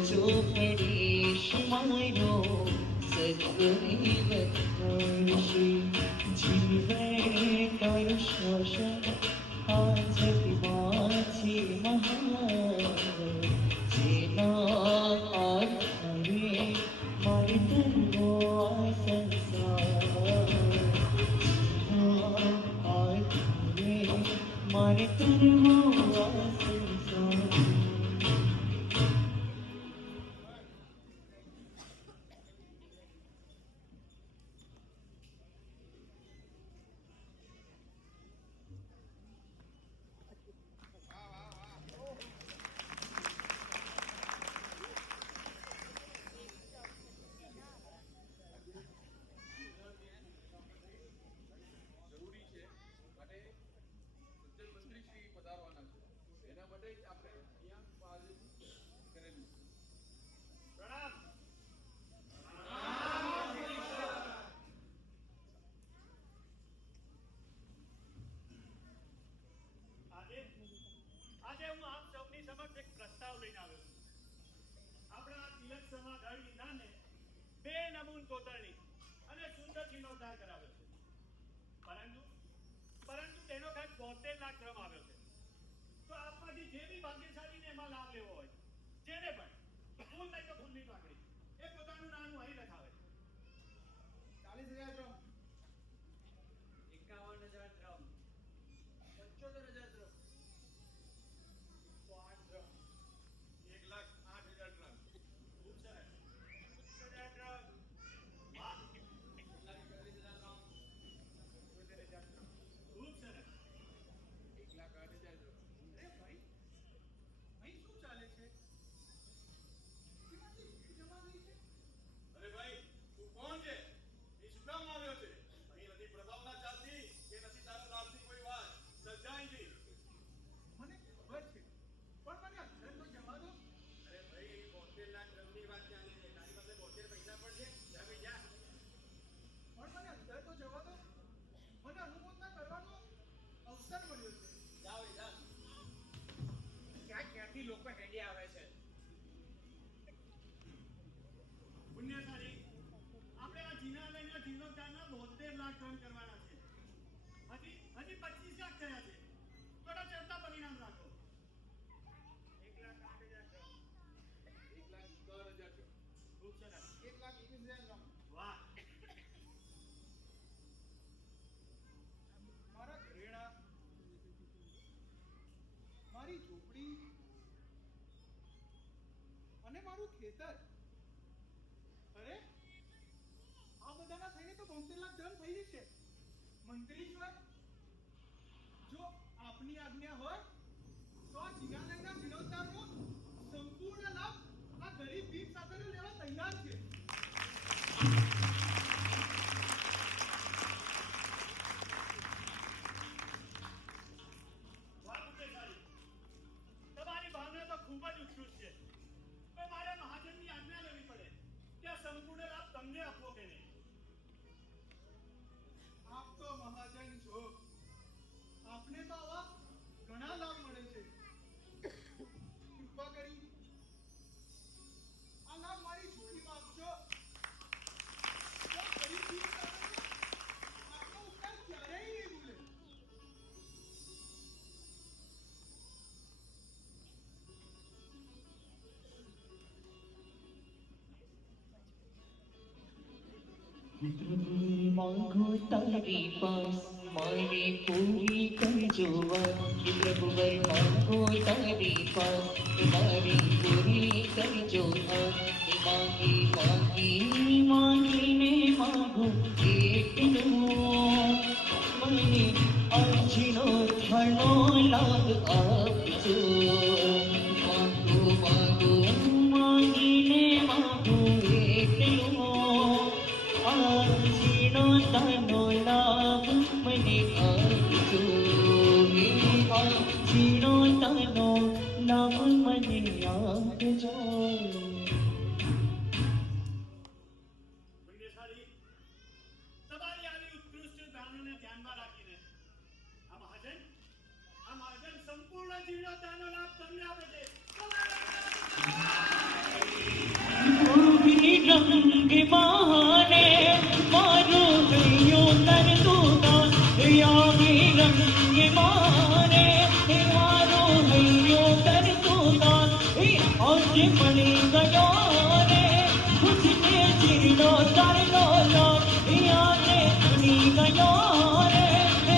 ચોપડી મારો સદગુરુદેવ કરશી જીવને કરું શોષણ આજથી વાંચી મહાન જેના આધારે મારી તરવો આ સંસાર આધારે મારી તરવો આ સંસાર જરૂરી છે માટે સજ્જન મંત્રી શ્રી પધારવાના છે એના માટે જ આપણે અહીંયા આયોજન કરેલું છે. પ્રણામ. આજે હું આપ સૌની સમક્ષ એક પ્રસ્તાવ લઈને આવ્યો છું. આપણા તિલક સમા ગઢ ગિરનારને 2 નમૂન કોતરણી અને સુંદર જીર્ણોદ્ધાર કરાવ્યો છે. પરંતુ તેનો ખર્ચ 72 લાખ ક્રમ આવ્યો છે. તો આપમાંથી જે બી ભાગ્યશાળીને એમાં લાભ લેવો હોય, જેને પણ ફૂલ નહીં તો ફૂલની પાકડી, એ પોતાનું નાનું અહીં લખાવે. 40,000 drum, 51,000 drum, 75,000 drum, 108 drum, 1,08,000 ton. ખૂબ સરસ. 70,000 ડ્રમ, વાહ, 1,40,000 ડ્રમ, 72,000 ડ્રમ. ખૂબ સરસ. 1,08,000 ટન. અરે ભાઈ, અહીં શું ચાલે છે? કેમાંથી ભીડ જમા થઈ છે? અરે ભાઈ તું કોણ છે? એ શું કામ આવ્યો છે? અહીં નથી પ્રભાવના ચાલતી કે નથી તારા લાભની કોઈ વાત. સજાઈથી. મને ખબર છે, પણ મને અંદર તો જવા દો. અરે ભાઈ 72 લાખ ટનની વાત ચાલે છે. તારી પાસે 72 પૈસા પણ છે? જા ભાઈ જા. પણ મને અંદર તો જવા દો. મને અનુમોદના કરવાનો અવસર મળ્યો છે. જાઓ એ જાઓ. ક્યાંથી લોકો હેડી આવે છે. પુણ્યશાળી, આપણે આ જીનાલયના જીર્ણોદ્ધારના 72 લાખ ટન કરવાના છે. હજી 25 લાખ થયા છે. થોડા ચડતા પરિણામ રાખો. 1,08,000 ડ્રમ, 1,10,000 ટન. ખૂબ સરસ. 1,21,000 ડ્રમ. વાહ, મારા ઘરેણા, મારી ઝૂંપડી અને મારું ખેતર. અરે, આ બધાના થઈને તો 72 લાખ ડન થઈ જશે. મંત્રીશ્વર, જો આપની આજ્ઞા હોય તો આ જીનાલયના જીર્ણોદ્ધારનો સંપૂર્ણ લાભ આ ગરીબ ભીમ સાથેનો લેવા તૈયાર છે. વાહ પુણ્યશાળી, તમારી ભાવના તો ખૂબ જ ઉત્કૃષ્ટ છે. પણ મારે મહાજનની આજ્ઞા લેવી પડે કે આ સંપૂર્ણ લાભ તમને આપવો કે નહીં. આપ તો મહાજન છો. આપને તો આવા ઘણા લાભ મળે છે. કૃપા કરી આ લાભ મારી ઝૂંપડીમાં આપજો. તો ગરીબ ભીમ સાથેનો આપનો ઉપકાર ક્યારેય નહીં ભૂલે. માંગો તારી પાસ મારી પૂરી કરજો વાત પ્રભુવર માંગો તારી પાસ મારી પૂરી કરજો વાત માંગીને માંગો એટલું મને આજનો ઘણો લાભ આપજો માંગીને માંગો એટલું આજનો તાનો લાભ મને આપજો આજનો તાનો લાભ મને આપજો. પુણ્યશાળી, તમારી આવી ઉત્કૃષ્ટ ભાવનાને ધ્યાનમાં રાખીને આ મહાજન સંપૂર્ણ જીર્ણોદ્ધારનો લાભ તમને આપે છે. ગોવિંદ રંગ બહાને મારું હૈયું તરતું તાન યામી રંગ બહાને મારું હૈયું તરતું તાન आज पड़ी गयो रे मुझे चिरनो तरलो लो आज पड़ी गयो रे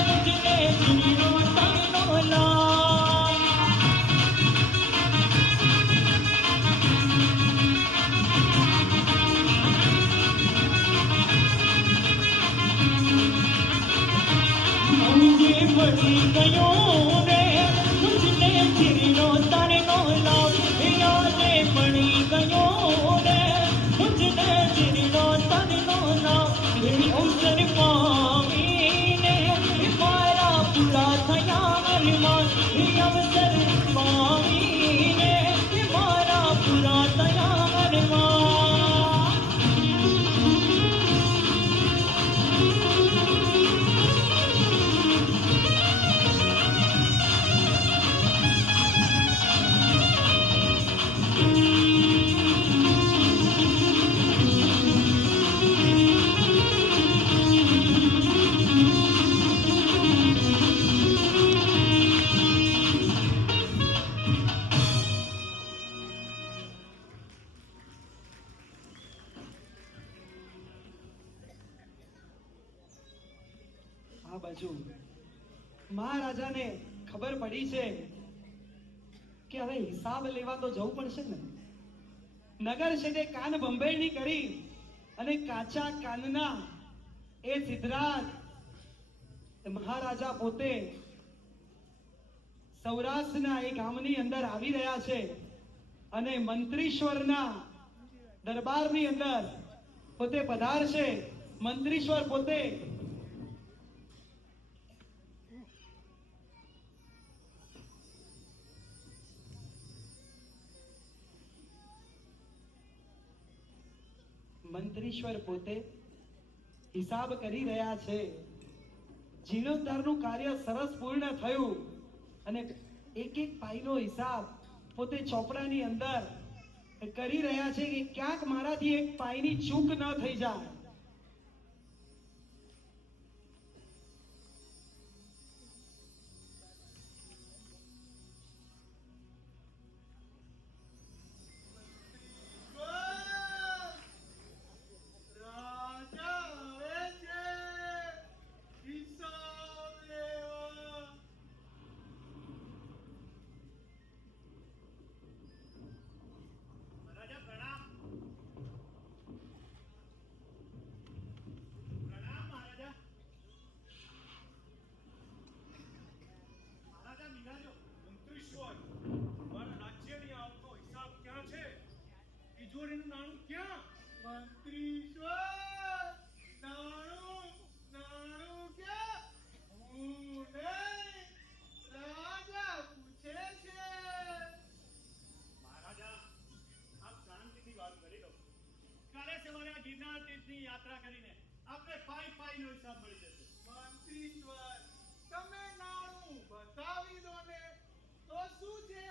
मुझे चिरनो तरलो लो मुझे पड़ी गयो रे मुझे चिरनो तरलो लो आज पड़ी गयो रे मुझे चिरनो तरलो लो अवसर पामीने मारा पूरा थया अरमान अवसर पामीने मारा पूरा थया अरमान આ બાજુ મહારાજાને ખબર પડી છે કે હવે હિસાબ લેવા તો જવું પડશે ને. નગર છે તે કાન બંભેરણી કરી અને કાચા કાનના એ સિદ્ધરાજ મહારાજા પોતે સૌરાષ્ટ્રના એ ગામની અંદર આવી રહ્યા છે અને મંત્રીશ્વરના દરબારની અંદર પોતે પધારશે. મંત્રીશ્વર પોતે મંત્રીશ્વર પોતે હિસાબ કરી રહ્યા છે. જીર્ણોદ્ધારનું કાર્ય સરસ પૂર્ણ થયું અને એક એક પાઈનો હિસાબ પોતે ચોપડાની અંદર કરી રહ્યા છે કે ક્યાંક મારાથી એક પાઈની ચૂક ન થઈ જાય. મહારાજા પ્રણામ. પ્રણામ મહારાજા. મહારાજા બિરાજો. મંત્રીશ્વર, મારા રાજ્યની આવકનો હિસાબ ક્યાં છે? તિજોરીનું નાણું ક્યાં? મંત્રીશ્વર નાણું ક્યાં હું નહીં રાજા પૂછે છે. મહારાજા આપ શાંતિથી વાત કરી લો. કાલે સવારે આ ગિરનાર તીર્થની યાત્રા કરીને આપણે પાઈનો હિસાબ મળી જશે. મંત્રીશ્વર તમે નાણું બતાવી દો ને તો શું છે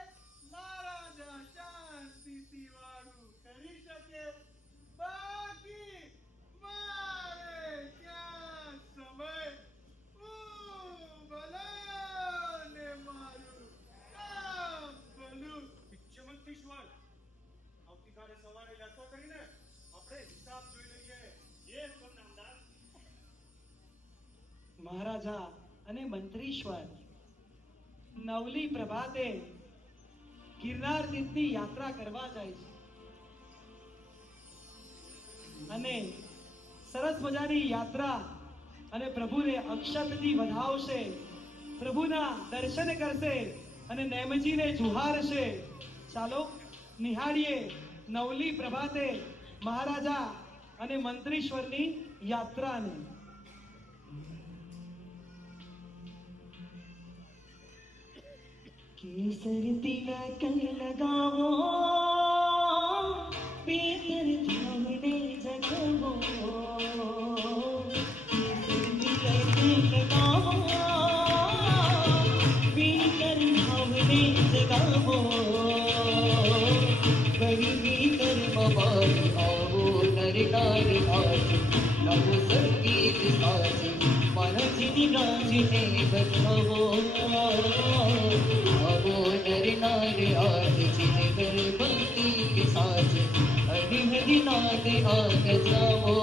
મહારાજા શાંતિથી વાળું કરી શકે. બાકી મારે ક્યાં સમય હું ભલા ને મારું કામ ભલું. ઠીક છે મંત્રીશ્વર, આવતીકાલે સવારે યાત્રા કરીને આપણે હિસાબ જોઈ લઈએ. જે હુકમ નામદાર. મહારાજા અને મંત્રીશ્વર નવલી પ્રભાતે ગિરનાર તીર્થની યાત્રા કરવા જાય છે અને સરસ મજાની યાત્રા અને પ્રભુને અક્ષતથી વધાવશે, પ્રભુના દર્શન કરશે અને નેમજીને જુહારશે. ચાલો નિહાળીએ નવલી પ્રભાતે મહારાજા અને મંત્રીશ્વરની યાત્રાને. केसर तिलक लगावो पीतर धामने जगवो केसर तिलक लगावो पीतर धामने जगवो करी भीतर मवारी आवो नर नार आज नव संगीत साज मारा जिनी राजने बधावो आवो नर नार आज जिन कर भक्ति के साज हरि हरि नाद आग जावो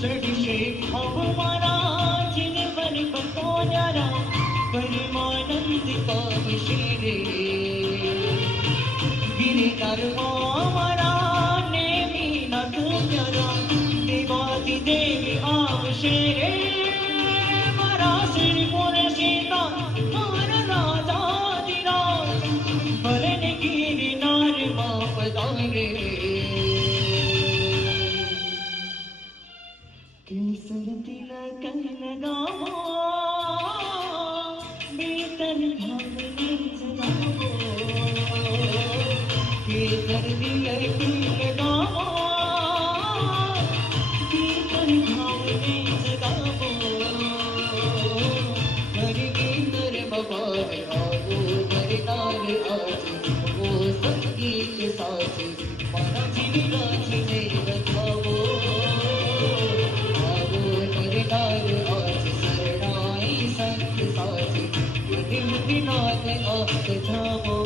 चढ़े हमारा जिन पर पतो न्यारा परमानंद पाव शेरे गिरधर हमारा ने मीना न्यारा देवादि देवी आव शेरे मारा सिर पुर सीता मारा राजा दिराज बरन गिरि नार बाप दारे केसर तिलक लगावो बेतन भावने जगावो केसर तिलक लगावो बेतन भावने जगावो हरि गिंदर बबार आवो हरि नार आज वो संगीत साज मारा जिन राज ने रखावो नार आज शरणाई संत साज दिल विनाद आप जावो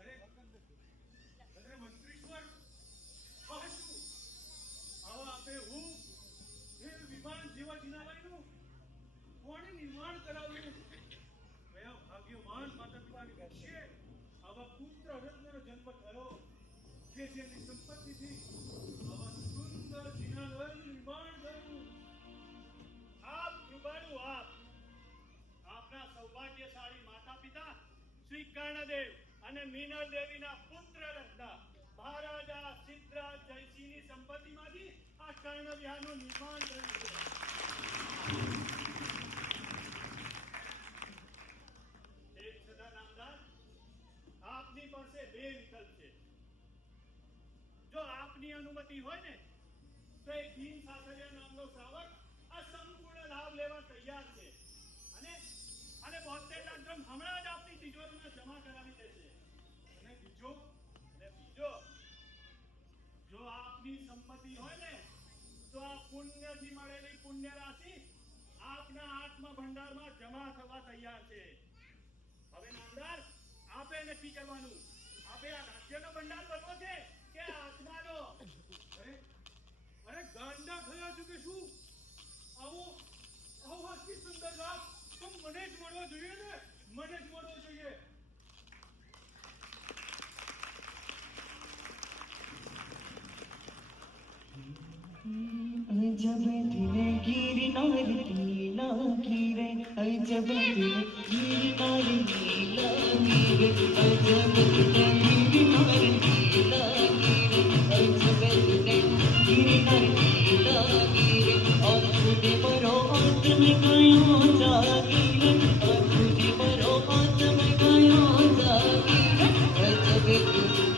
અરે મંત્રીશ્વર આ શું આવા આપે હું એ વિમાન જેવા જીનાબાઈનું કોણે નિર્માણ કરાવ્યું કયા ભાગ્યવાન માતા પિતાની વચ્ચે આવા પુત્ર રત્નનો જન્મ થયો કે જેની સંપત્તિથી આવા સુંદર જીનાલયનું નિર્માણ થયું આપ કૃપાળુ આપના સૌભાગ્યશાળી માતા પિતા શ્રી કર્ણદેવ અને મીનળ દેવીના પુત્ર રત્ન મહારાજા સિદ્ધરાજ જયસિંહની સંપત્તિમાંથી આ કર્ણ વિહારનું નિર્માણ થયું છે એક સદા નામદાર આપની પાસે બે વિકલ્પ છે જો આપની અનુમતિ હોય ને તો એક ભીમ સાસરિયા નામનો શ્રાવક આ સંપૂર્ણ લાભ લેવા તૈયાર છે અને 72 લાખ ડ્રમ હમણાં જ આપની તિજોરીમાં જમા કરાવી દેશે અને બીજો જો આપની સંપત્તિ હોય ને તો આ પુણ્યથી મળેલી પુણ્ય રાશિ આપના આત્મા ભંડારમાં જમા થવા તૈયાર છે હવે નામદાર આપે નક્કી કરવાનું આપે આ રાજ્યનો ભંડાર કરવો છે કે આત્માનો અરે ગાંડા થયા છો કે શું આવો આટલી સુંદર લાભ તો મને જ મળવો જોઈએ ને મને જ મળવો જોઈએ जब दिल गिर नार लीला गिरे जब दिल गिर नार लीला गिरे जब दिल गिर नार लीला गिरे जब दिल गिर नार लीला गिरे और तुझे परो आत्म गयो जागिरे और तुझे परो आत्म गयो जागिरे जब दिल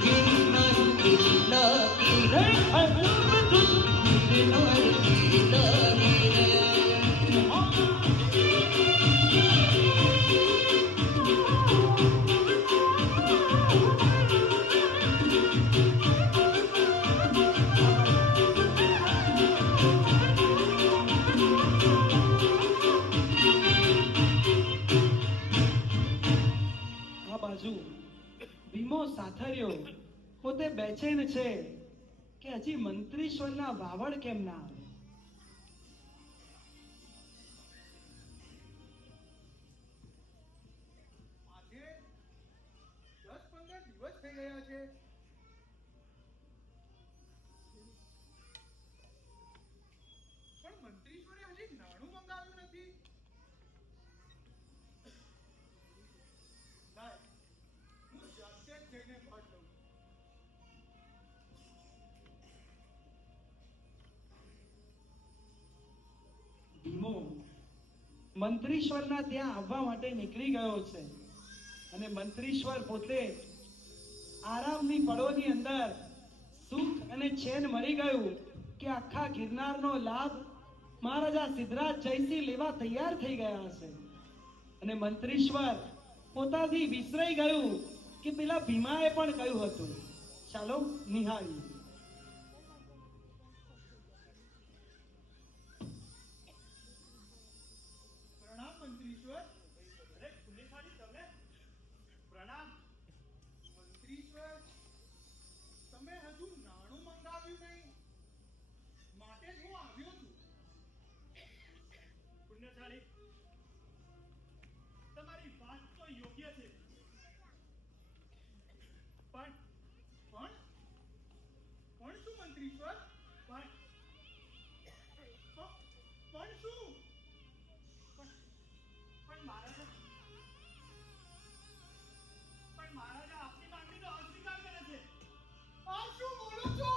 गिर नार लीला गिरे આ બાજુ ભીમો સાથર્યો પોતે બેચેન છે કે હજી મંત્રીશ્વરના વાવડ કેમ ના આવે આજે 10-15 દિવસ થઈ ગયા છે પણ મંત્રીશ્વરે હજી નાણું મંગાવ્યું નથી લાય હું જાતે જ જઈને વાત લઉં ભીમો મંત્રીશ્વરના ત્યાં આવવા માટે નીકળી ગયો છે અને મંત્રીશ્વર પોતે આરામની પળોની અંદર સુખ અને ચેન મળી ગયું કે આખા ગિરનારનો લાભ મહારાજા સિદ્ધરાજ જયસિંહ લેવા તૈયાર થઈ ગયા હશે અને મંત્રીશ્વર પોતાથી વિસરાઈ ગયું કે પેલા ભીમાએ પણ કહ્યું હતું. ચાલો નિહાળીએ. પ્રણામ મંત્રીશ્વર. અરે પુલિસવાળી તમે પ્રણામ. મંત્રીશ્વર, તમે હજુ નાણું મંગાવ્યું નહીં, માટે જ હું આવ્યો છું. પુણ્યશાળી, તમારી વાત તો યોગ્ય છે, પણ પણ પણ શું મંત્રીશ્વર? પણ પણ શું? પણ મહારાજા આપની માંગણીનો અસ્વીકાર કરે છે. આ શું બોલો છો?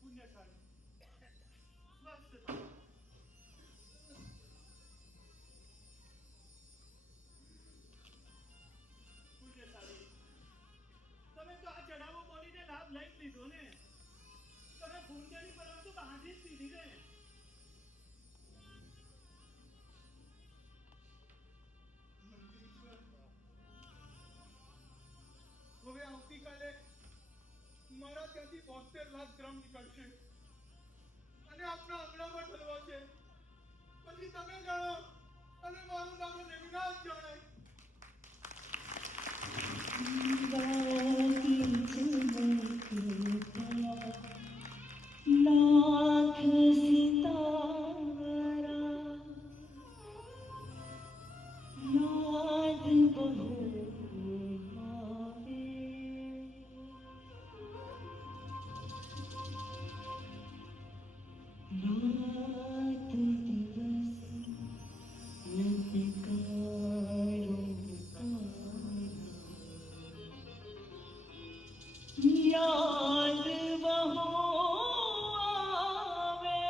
પુણ્યશાળી, સ્વસ્થ થાઓ. પુણ્યશાળી, તમે તો આ ચઢાવો બોલીને લાભ લઈ જ લીધો ને. તમે ભૂંગળી પરંતુ બાંધી જ દીધી ને. મંત્રીશ્વર, હવે આવતીકાલે મારા ત્યાંથી 72 લાખ ગ્રામ નીકળશે અને આપના આંગણામાં ઠલવા છે. પછી તમે જાણો અને મારું નામ નિમનાથ જણાય. लाख सितारा याद बहु आवे रात दिवस ललकारो याद बहु आवे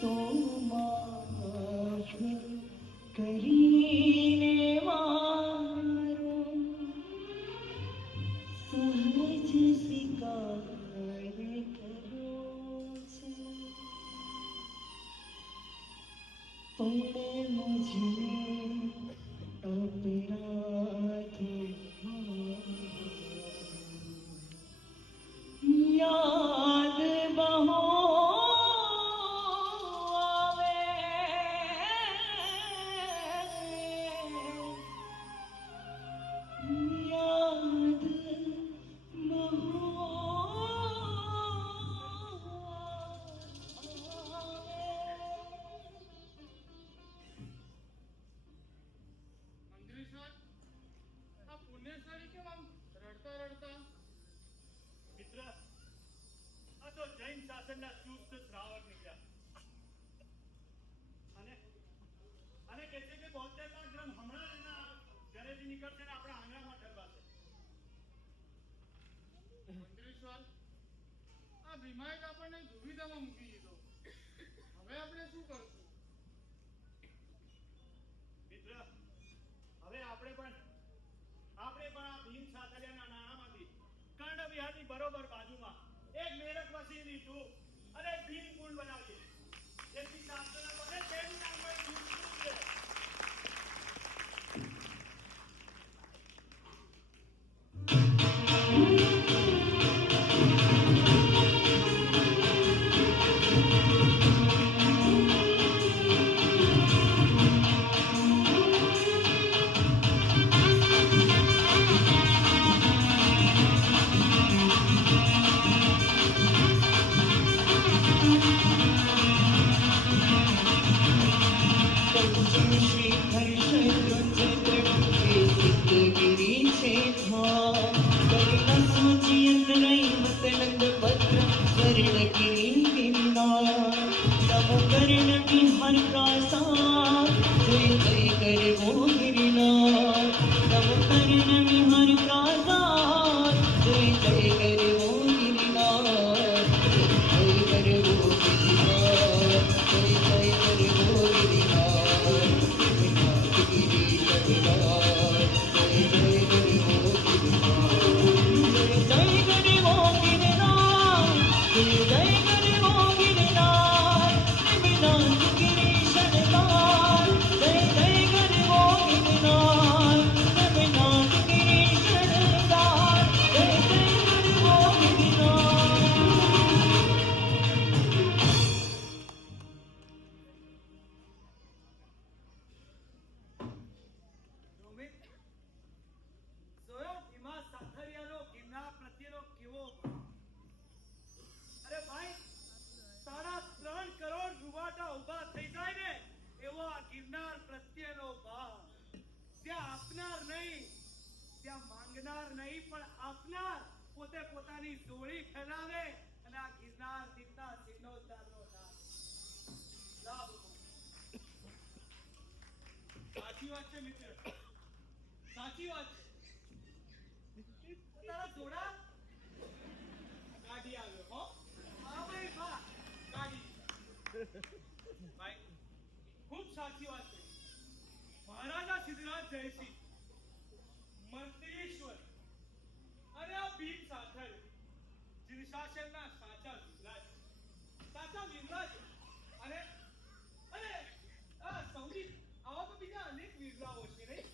तो माफ કરીને મારો સહજ સ્વીકાર કર્યો છે પણ મુझे अपराध याद बहु आवे याद बहु आवे અહીંયાથી નીકળશે ને આપણા આંગણામાં ઠરવાશે. મંત્રેશ્વર, આ ભીમાએ તો આપણને દુવિધામાં મૂકી દીધો. હવે આપણે શું કરશું? મિત્ર, હવે આપણે પણ આ ભીમ સાતરિયાના નાણામાંથી કર્ણ વિહારની બરોબર બાજુમાં એક મેરક વસીની ટૂંક અને ભીમ પુલ બનાવીએ. જેથી શાસ્ત્રના બને તેનું નામ હોય ભીમ પુલ છે. पंचम श्रीधर शत्रुंजय प्रणवे सिद्धगिरी से धाम कैलास मुझी अंतरैवत नंद भद्र स्वर्णगिरी गिरनार तब कर्ण विहार प्रासाद जय जय कर वो गिरनार तब कर्ण विहार प्रासाद जय जय कर वो गिरनार जय जय कर वो गिरनार जय जय कर वो गिरनार जगन्नाथ गिरी जगन्नाथ जय जय कर वो गिरनार जय जय कर वो गिरनार जय जय कर वो गिरनार जगन्नाथ गिरी शरणदार जय जय कर वो गिरनार जगन्नाथ गिरी शरणदार जय जय कर वो गिरनार રોમિત, જોયો ભીમા સાથરિયાનો ગિરનાર પ્રત્યેનો કેવો ભાવ? અરે ભાઈ, 3.5 કરોડ રૂવાટા ઊભા થઈ જાય ને એવો આ ગિરનાર પ્રત્યેનો ભાવ. જ્યાં આપનાર નહીં, ત્યાં માંગનાર નહીં, પણ આપનાર પોતે પોતાની જોડી ફેલાવે અને આ ગિરનાર દીપના જીર્ણોદ્ધારનો લાભ મળે. સાચી વાત છે મિત્ર, સાચી વાત છે. તારા જોડા કાઢી આવ્યો હો, હા ભાઈ વાહ. કાઢી. ભાઈ, ખૂબ સાચી વાત છે. મહારાજા સિદ્ધરાજ જયસિંહ, મંત્રીશ્વર અને આ ભીમ સાથર જીવશાસનના સાચા વિરાજ, સાચા વિરાજ. અને અને આ સૌથી આવા તો બીજા અનેક વિરલાઓ છે નહીં?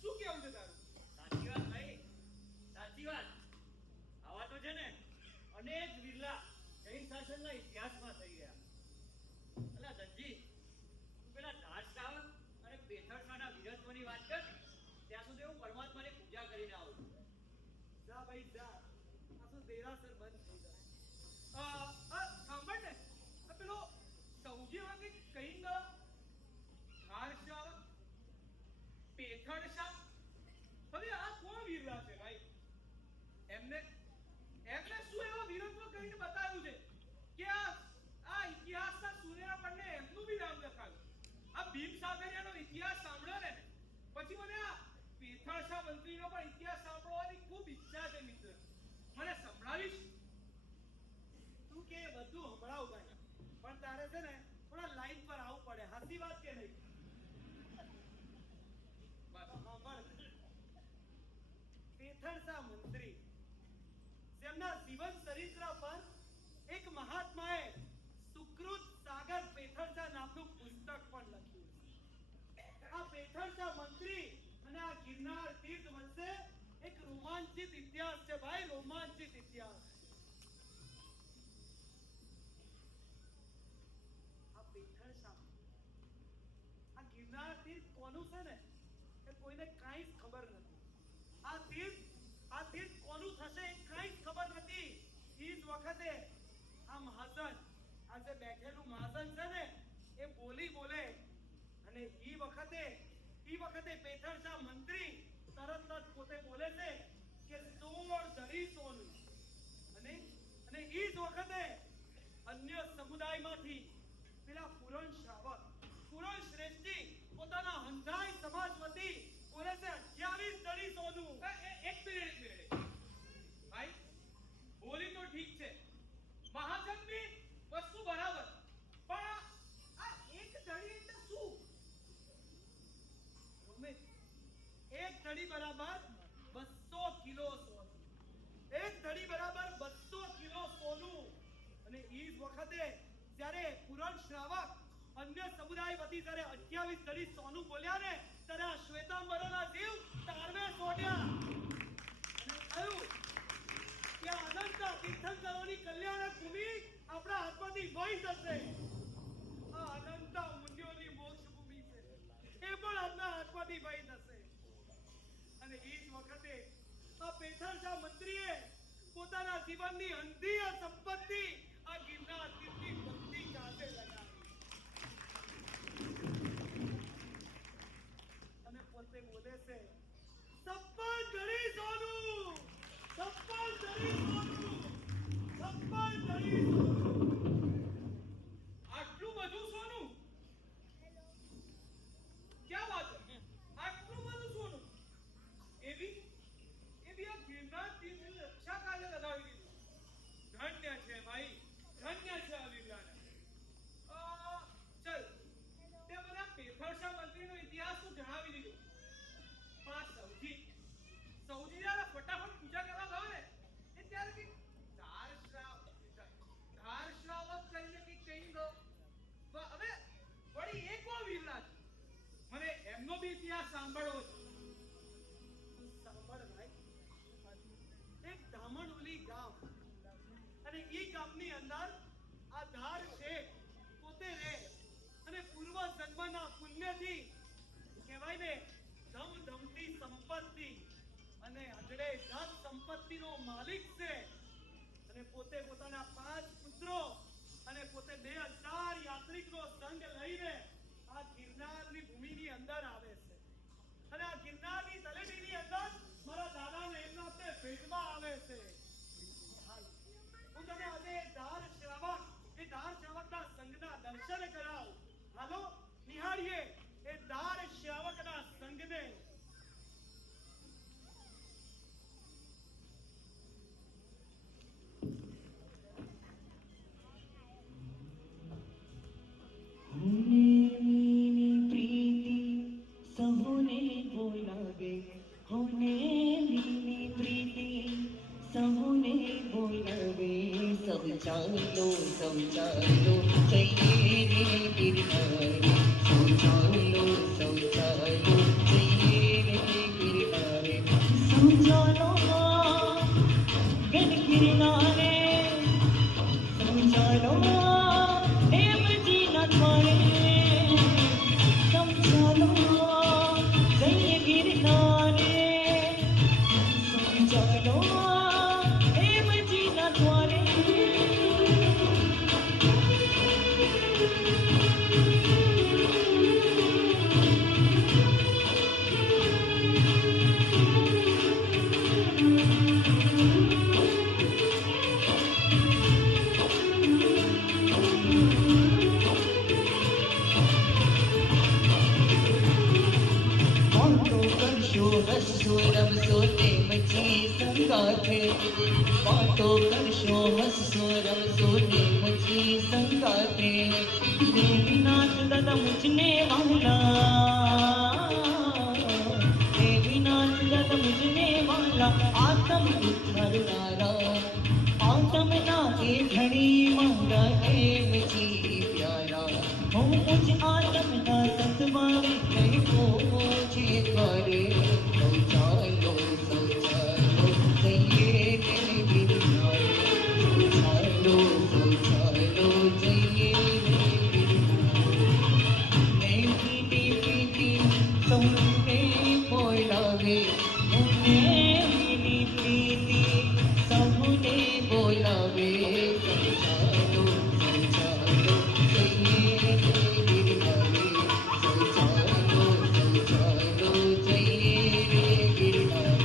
શું કહેવું છે તારું? સાચી વાત ભાઈ, સાચી વાત. આવા તો છે ને અનેક વિરલા જૈન શાસનના ઇતિહાસમાં થઈ ગયા. અલા ધનજી, તું પેલા દાસરાવ અને પેથરસાના વીરત્વની વાત કર. ત્યાં સુધી હું પરમાત્માની પૂજા કરીને આવું. જા ભાઈ જા, આ તો દેરાસર બંધ થઈ જાય. સાંભળ ને, આ પેલો સૌજી વાગે કઈ ગયો? ખારશા, પેથરશા, હવે આ કોણ વીરલા છે ભાઈ? એમને શું એવો વીરત્વ કરીને બતાવ્યું છે કે આ ઇતિહાસના સુનેરા પડને એમનું બી નામ લખાયું? આ ભીમ સાગરિયાનો ઇતિહાસ સાંભળ્યો ને પછી મને આ પેથરશા મંત્રીનો પણ ઇતિહાસ સાંભળવાની ખૂબ ઈચ્છા છે મિત્ર. મને સંભળાવીશ? તું કે એ બધું હમણાં ભાઈ, પણ તારે છે ને થોડા લાઈન પર આવવું પડે. હાસી વાત કે નહીં? સાંભળ, પેથરસા મંત્રી જેમના જીવન ચરિત્ર પર એક મહાત્માએ સુકૃત સાગર પેથરસા નામનું પુસ્તક પણ લખ્યું છે. આ પેથરસા મંત્રી અને આ ગિરનાર તીર્થ વચ્ચે એક રોમાંચિત ઇતિહાસ છે ભાઈ, રોમાંચિત ઇતિહાસ. આ પેથરસા, આ ગિરનાર તીર્થ કોનું છે ને એ કોઈને કાંઈ જ ખબર નથી. આ તીર્થ કોનું થશે એ કાંઈ જ ખબર નથી. ઈ જ વખતે આ મહાજન, આ જે બેઠેલું મહાજન છે ને એ બોલે અને ઈ વખતે પેથરસા મંત્રી તરત જ પોતે બોલે છે કે સોળ ધરી સોનું. અને ઈ જ વખતે અન્ય સમુદાયમાંથી પેલા પુરણ શ્રાવક, પુરણ શ્રેષ્ઠી પોતાના હંધાઈ સમાજ વતી બોલે છે 28 ધડી બરાબર 200 કિલો સોનું. એક ધડી બરાબર 200 કિલો સોનું. અને ઈ જ વખતે જ્યારે પુરણ શ્રાવક અન્ય સમુદાય વતી જ્યારે 28 ધડી સોનું બોલ્યા ને ત્યારે આ શ્વેતાંબરોના જીવ તારવે છોડ્યા અને કહ્યું કે અનંત તીર્થંકરોની કલ્યાણક ભૂમિ આપણા હાથમાંથી વહી જશે. આ અનંત મુનિઓની મોક્ષ ભૂમિ છે, એ પણ આપણા હાથમાંથી વહી જશે. અને એ જ વખતે આ પેઠાણશાહ મંત્રીએ પોતાના જીવનની અંધીય સંપત્તિ આ ગિરનાર તીર્થની ભક્તિ કાજે લગાવી અને પોતે બોલે છે, 56 ધડી સોનું, 56 ધડી સોનું, 56 ધડી સોનું. આટલું બધું સોનું? ક્યાં વાત છે? આટલું બધું સોનું? એવી આ ગિરનાર તીર્થની રક્ષા કાજે લગાવી દીધું. ધન્ય છે ભાઈ, ધન્ય છે આ લીલાને. ચલ, તે બધા પેઠાણશાહ મંત્રીનો ઇતિહાસ તું જણાવી દીધો. પણ આ સૌજી જયારે ફટાફટ પૂજા કરવા ગયો ને એ ત્યારે કંઈક ધાર શ્રાવક કરીને કંઈક કહી દો. હવે વળી એક વાર વીરરાજ મને એમનો બી ઇતિહાસ સાંભળવો છે. સાંભળ ભાઈ, એક ધામણોલી ગામ અને ઈ ગામની અંદર આ ધાર છે પોતે રહે અને પૂર્વ જન્મના પુણ્યથી કહેવાય ને ધમધમતી સંપત્તિ અને અજડે ધન સંપત્તિનો માલિક છે. અને પોતે પોતાના 5 પુત્રો અને પોતે 2000 યાત્રિકનો સંગ લઈને આ ગિરનારની ભૂમિની અંદર આવે છે. અને આ ગિરનારની તળેટીની અંદર મારા દાદાને એમના તે ભેટમાં આવે છે. હું તને આજે ધાર શ્રાવકના સંઘના દર્શન કરાવું. હાલો નિહાળીએ એ ધાર શ્રાવકના સંઘને. होने प्रीति सहोने बोलावे, होने प्रीति सहोने बोलावे. सब चालो चाहिए रे गिरनारे, सब चालो चाहिए रे गिरनारे, सब चालो गण गिरनारे, सब चालो हेम जी न थारे, सब चालो जय गिरनारे, सब चालो हेम जी न थारे. हसो रमसो नेमची संगाथे, बातो करशो हसो रमसो नेमची संगाथे. देवीनाथ दादा मुझने वाला, देवीनाथ दादा मुझने वाला, आत्म उद्धरनारा, आत्म ना ए धड़ी मारा नेमची प्यारा. हो मुझ आत्म ना सतवारे नहीं पहुंचे द्वारे. चालो चाहिए रे गिरनारे, चालो चाहिए रे गिरनारे. प्रीति सहुने बोलावे, उन्हें प्रीति सहुने बोलावे. चालो चाहिए रे गिरनारे, चालो चाहिए रे गिरनारे,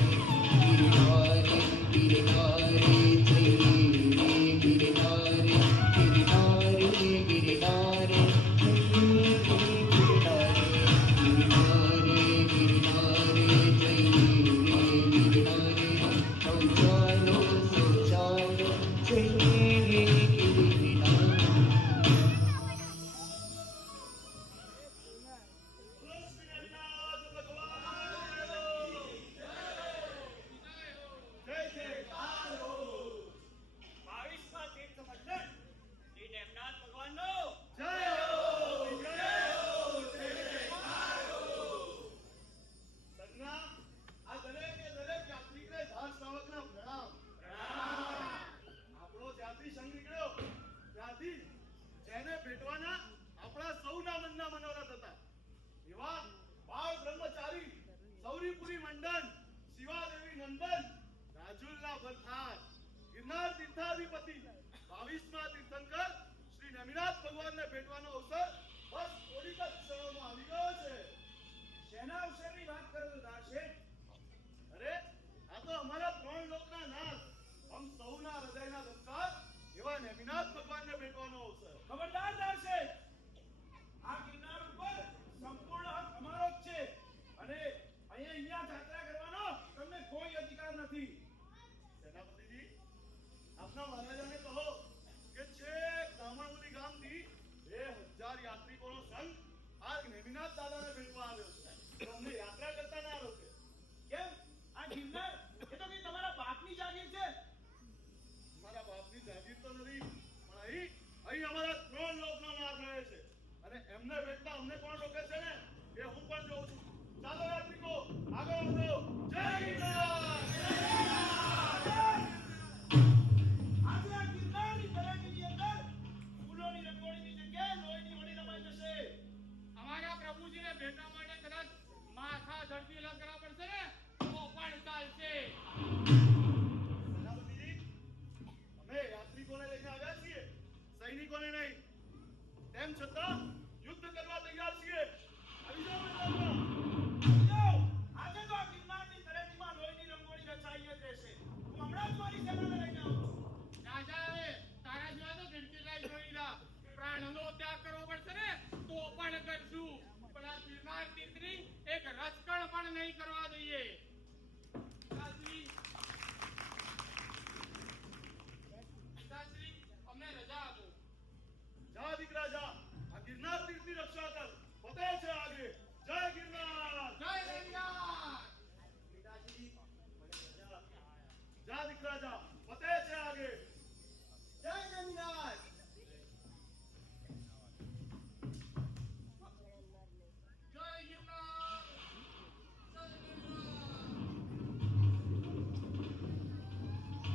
गिरनारे गिरनारे चाहिए रे गिरनारे, गिरनारे गिरनारे चाहिए रे गिरनारे, गिरनारे નંદન શિવાદેવી નંદન રાજુલના ભરથાર ગિરનાર તીર્થાધિપતિ 22મા તીર્થંકર શ્રી નેમિનાથ ભગવાનને ભેટવાનો અવસર બસ થોડીક જ ક્ષણોમાં આવી ગયો છે. શેના અવસરની વાત કરો છો દાસે? અરે આ તો અમારા 3 લોકના નાથ હમ સૌના હૃદયના દત્તાર એવા નેમિનાથ ભગવાનને ભેટવાનો અવસર. ખબરદાર દાસે, આ ગિરનાર ઉપર સંપૂર્ણ હક અમારો જ છે અને અહીંયા જાત્રા કરવાનો તમને કોઈ અધિકાર નથી. સેનાપતિજી આપના મહારાજાને કહો કે છેક દામણવલી ગામથી 2000 યાત્રિકોનો સંઘ આ નેમિનાથ દાદાને ભેટવા આવ્યો છે. તો અમને યાત્રા કરતા ના રોકે. કેમ? આ ગિરનાર એ તો કઈ તમારા બાપની જાગીર છે? મારા બાપની જાગીર તો નથી, પણ અહીં અમારા 3 લોકનો નાથ રહે છે અને એમને ભેટતા અમને કોણ રોકે છે ને એ હું પણ જોઉં છું. ચાલો યાત્રિકો આગળ વધો. જય ગિરનાર! આજે આ ગિરનારની તળેટીની અંદર ફૂલોની રંગોળીની જગ્યાએ લોહીની હોળી રમાઈ જશે. અમારા પ્રભુજીને ભેટવા માટે કદાચ માથા ધરતી અલગ કરવા પડશે ને તો પણ ચાલશે. સેનાપતિજી અમે યાત્રિકોને લઈને આવ્યા છીએ, સૈનિકોને નહીં. તેમ છતાં યુદ્ધ કરવા તૈયાર છીએ. આવી જાઓ મેદાનમાં. જો, આજે તો આ ગિરનારની તળેટીમાં લોહીની રંગોળી રચાઈ જ રહેશે. હું હમણાં જ મારી સેનાને લઈને આવું છું. રાજા હવે તારા જેવા તો કેટલાય જોઈલા પ્રાણનો ત્યાગ કરવો પડશે ને તો પણ કરશું, પણ આ ગિરનાર તીર્થની એક રચકણ પણ નહીં કરવા દઈએ. પિતાશ્રી, અમને રજા આપો. જા દીકરા જા, આ ગિરનાર તીર્થની રક્ષા કર. ફતેહ છે આગે. જય ગિરનાર! જય ગિરનાર! જા દીકરા જા, ફતેહ છે આગે. જય ગિરનાર! જય ગિરનાર!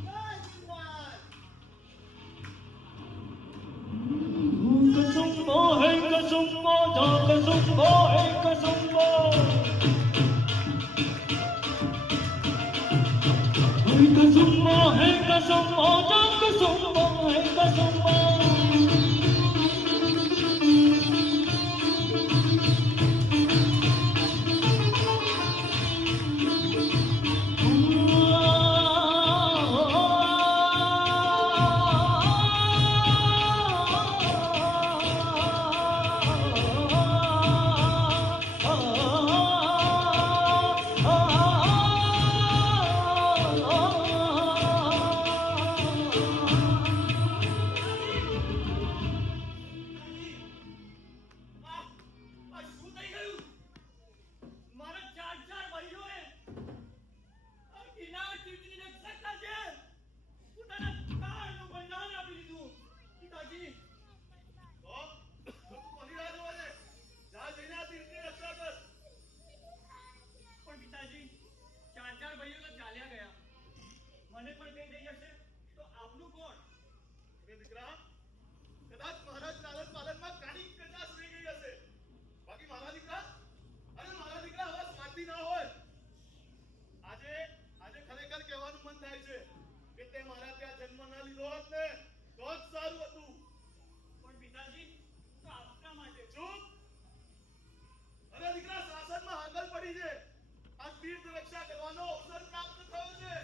જય ગિરનાર! कसुम्बो है कसुम्बो जा कसुम्बो है कसुम्बो कसुम्बो है कसुम्बो जा कसुम्बो है कसुम्बो આ શું થઈ ગયું? મારા 4 ભાઈઓએ આ ગિરનાર તીર્થની રક્ષા કરજે પોતાના પ્રાણનું બલિદાન આપી દીધું. પિતાજી, તો તું કહી રહ્યો છે જા જઈને આ તીર્થની રક્ષા કર. પણ પિતાજી 4 ભાઈઓ તો ચાલ્યા ગયા. મને પણ કઈ થઈ જશે તો આપનું કોણ? એ દીકરા કદાચ મહારાજ લાલન પાલનમાં કાણી કદાચ રહી ગઈ હશે. બાકી મારા દીકરા હવે સ્વાર્થી ના હોય. આજે ખરેખર કહેવાનું મન થાય છે કે તે મારા ત્યાં જન્મ ના લીધો હોત ને તો જ સારું હતું. પણ પિતાજી તો આપના માટે ચૂપ! અરે દીકરા શાસનમાં હાકલ પડી છે. આ તીર્થ રક્ષા કરવાનો અવસર પ્રાપ્ત થયો છે.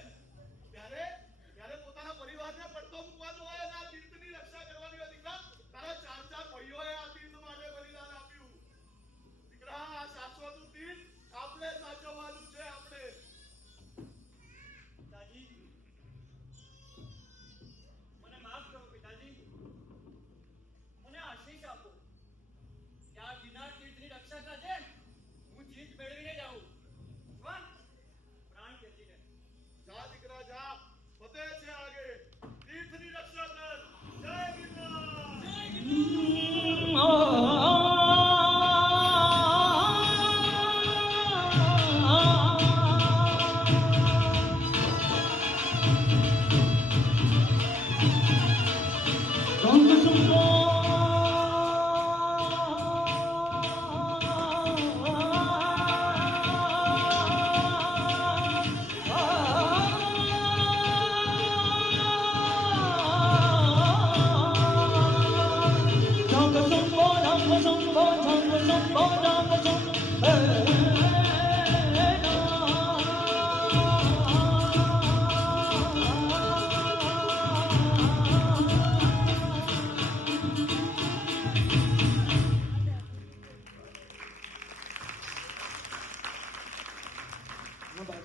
ત્યારે પોતાના પરિવારને પડતો મૂકવાનો હોય અને આ તીર્થની રક્ષા કરવાની હોય. દીકરા તારા 4 ભાઈઓએ આ તીર્થ માટે બલિદાન આપ્યું. દીકરા આ શાશ્વતનું તીર્થ આપણે સાચવવાનું છે. આપણે પિતાજી મને માફ કરો. પિતાજી મને આશીષ આપો કે આ ગિરનાર તીર્થની રક્ષા કરજે હું જીત મેળવીને જાઉં. વાહ! પ્રાણ ખેંચીને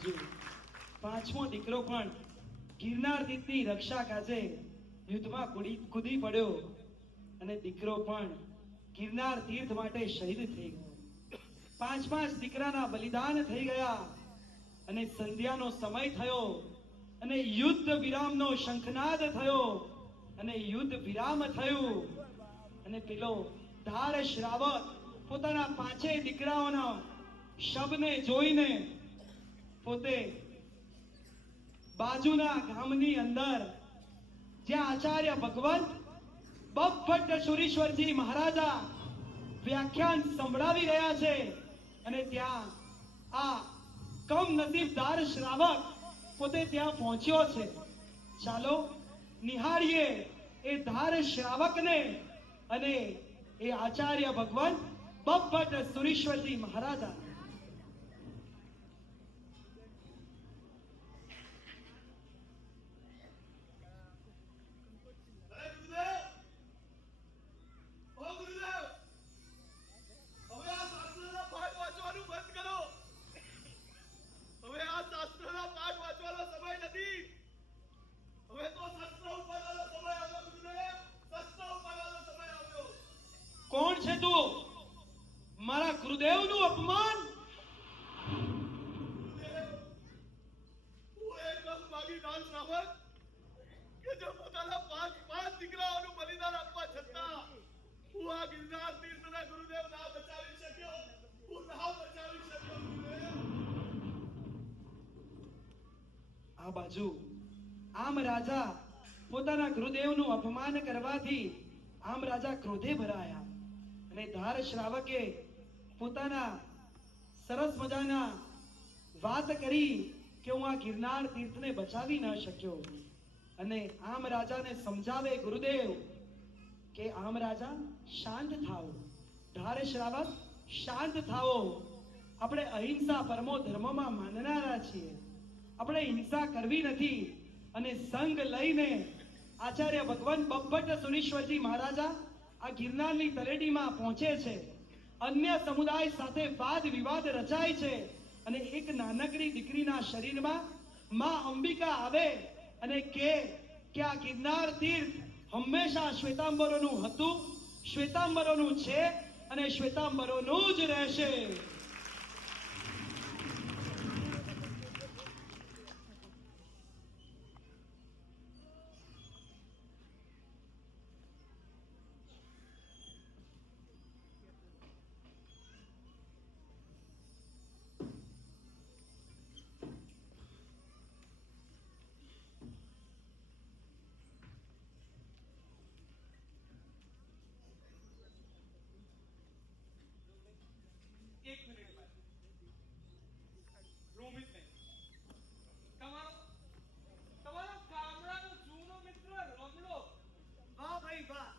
બાજુ પાંચમો દીકરો પણ ગિરનાર તીર્થની રક્ષા કાજે યુદ્ધમાં કૂદી પડ્યો અને દીકરો પણ ગિરનાર તીર્થ માટે શહીદ થઈ ગયો. પાંચ દીકરાના બલિદાન થઈ ગયા અને સંધ્યાનો સમય થયો અને યુદ્ધ વિરામનો શંખનાદ થયો અને યુદ્ધ વિરામ થયું અને પેલો ધાર શ્રાવક પોતાના પાંચેય દીકરાઓના શબને જોઈને પોતે બાજુના ગામની અંદર જ્યાં આચાર્ય ભગવંત બપભટ્ટ સુરીશ્વરજી મહારાજા વ્યાખ્યાન સંભળાવી રહ્યા છે અને ત્યાં આ કમનસીબદાર શ્રાવક પોતે ત્યાં પહોંચ્યો છે. ચાલો નિહાળીએ એ ધાર શ્રાવકને અને એ આચાર્ય ભગવંત બપભટ્ટ સુરીશ્વરજી મહારાજા. અરે ગુરુદેવ! ઓ ગુરુદેવ! હવે આ શાસ્ત્રના પાઠ વાંચવાનું બંધ કરો. હવે આ શાસ્ત્રના પાઠ વાંચવાનો સમય નથી. હવે તો શસ્ત્ર ઉપાડવાનો સમય આવ્યો ગુરુદેવ. શસ્ત્ર ઉપાડવાનો સમય આવ્યો. કોણ છે તું? મારા ગુરુદેવનું અપમાન. ગુરુદેવ, હું એક ભાગી દાન શ્રાવક કે જે પોતાના પાંચ દીકરાઓનું બલિદાન આપવા છતાં હું આ ગિરનાર તીર્થના ગુરુદેવ ના બચાવી શક્યો. હું ના બચાવી શક્યો ગુરુદેવ. આ બાજુ આમ રાજા પોતાના ગુરુદેવનું અપમાન કરવાથી આમ રાજા ક્રોધે ભરાયા અને ધાર શ્રાવકે પોતાના સરસ મજાના વાત કરી કે હું આ ગિરનાર તીર્થને બચાવી ન શક્યો અને આમ રાજાને સમજાવે ગુરુદેવ કે આમ રાજા શાંત થાઓ, ધાર શ્રાવક શાંત થાઓ. આપણે અહિંસા પરમો ધર્મમાં માનનારા છીએ. આપણે હિંસા કરવી નથી અને સંગ લઈને આચાર્ય ભગવાન બપભટ્ટ સુરીશ્વરજી મહારાજા આ ગિરનારની તળેટીમાં પહોંચે છે. અન્ય સમુદાય સાથે વાદ વિવાદ રચાય છે અને એક નાનકડી દીકરીના શરીરમાં માં અંબિકા આવે અને કે આ ગિરનાર તીર્થ હંમેશા શ્વેતાંબરોનું હતું, શ્વેતાંબરોનું છે અને શ્વેતાંબરોનું જ રહેશે. એક મિનિટ બાદ રોમિત નહીં, તમારો ગામડાનો જૂનો મિત્ર રમલો. વાહ ભાઈ વાહ.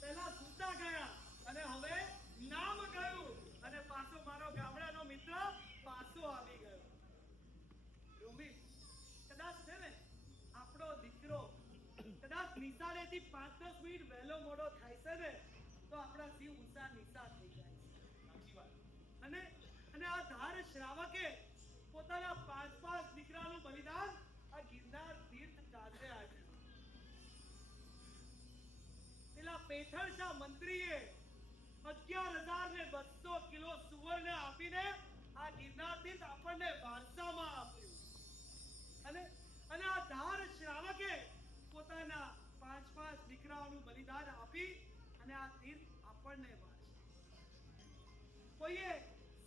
પહેલા સુતા ગયા અને હવે નામ ગયું અને પાછો મારો ગામડાનો મિત્ર પાછો આવી ગયો. રોમિત, કદાચ છે ને આપણો દીકરો કદાચ નિશાળેથી 5-10 મિનિટ વહેલો મોડો થાય છે ને તો આપણા જીવ ઊંચા નીચા થઈ જાય છે. સાચી વાત. અને આ ધાર શ્રાવકે પોતાના 5 દીકરાનું બલિદાન આ ગિરનાર તીર્થ કાજે આપ્યું. પેલા પેથળશા મંત્રીએ 11,200 કિલો સુવર્ણ આપીને આ ગિરનાર તીર્થ આપણને વારસામાં આપ્યું અને આ ધાર શ્રાવકે પોતાના 5 દીકરાઓનું બલિદાન આપી અને આ તીર્થ આપણને કોઈએ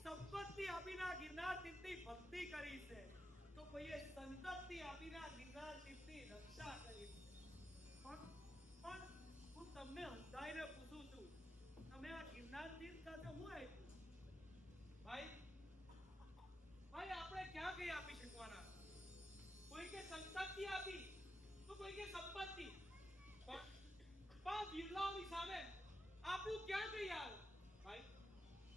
સંપત્તિ આપીને ગિરનાર તીર્થની ભક્તિ કરી છે તો કોઈએ સંતતિ આપીને ગિરનાર તીર્થની રક્ષા કરી છે. પણ હું તમને અંધાઈને પૂછું છું, તમે આ ગિરનાર તીર્થ સાથે હું આપ્યું? ભાઈ આપણે ક્યાં કઈ આપી શકવાના? કોઈ કે સંપત્તિ આપી તો કોઈ કે સંપત્તિ, પણ બિરલાઓની સામે આપણું ક્યાં કઈ આવે? ભાઈ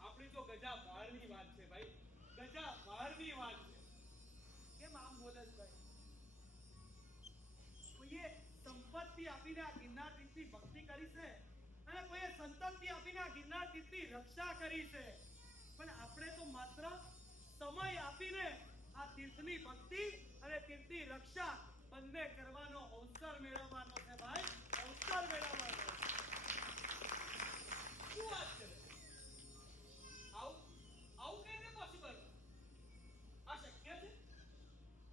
આપણી તો ગજા બહારની વાત છે. ભાઈ ગજા બહારની વાત છે. કેમ આમ બોલે છે ભાઈ? કોઈએ સંપત્તિ આપીને આ ગિરનાર તીર્થની ભક્તિ કરી છે અને કોઈએ સંતતિ આપીને આ ગિરનાર તીર્થની રક્ષા કરી છે, પણ આપણે તો માત્ર સમય આપીને આ તીર્થની ભક્તિ અને તીર્થની રક્ષા બંને કરવાનો અવસર મેળવવાનો છે ભાઈ, અવસર મેળવવાનો. શું વાત કરે? આવું આવું કઈ રીતે પોસિબલ? આ શક્ય છે?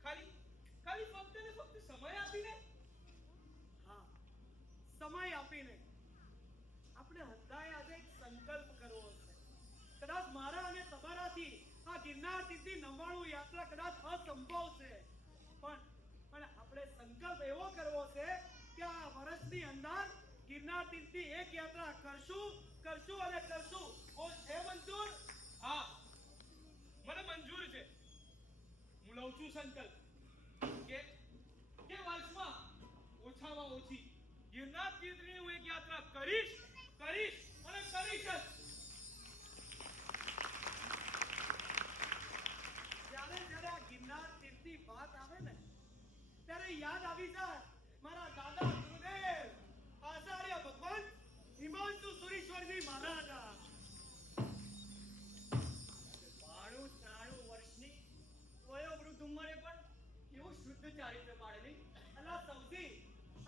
ખાલી ખાલી ફક્ત ને ફક્ત સમય આપીને? હા, સમય આપીને આપણે બધાએ આજે એક સંકલ્પ કરવો છે. કદાચ મારા અને તમારાથી આ ગિરનાર તીર્થની 99 યાત્રા કદાચ અસંભવ છે, પણ આપણે સંકલ્પ એવો કરવો છે કે આ વર્ષની અંદર ગિરનાર તીર્થની એક યાત્રા કરશું અને કરશું. બોલ, છે મંજૂર? હા, મને મંજૂર છે. હું લઉં છું સંકલ્પ કે વર્ષમાં ઓછામાં ઓછી ગિરનાર તીર્થની હું એક યાત્રા કરીશ અને કરીશ જ. જ્યારે આ ગિરનાર તીર્થની વાત આવે ને ત્યારે યાદ આવી જાય મારા દાદા ગુરુદેવ આચાર્ય ભગવાન હિમાંશુ સુરેશ્વરજી મહારાજ. 92 વર્ષની વયોવૃદ્ધ ઉંમરે પણ એવું શુદ્ધ ચારિત્ર પાડે નહીં. અલા સૌથી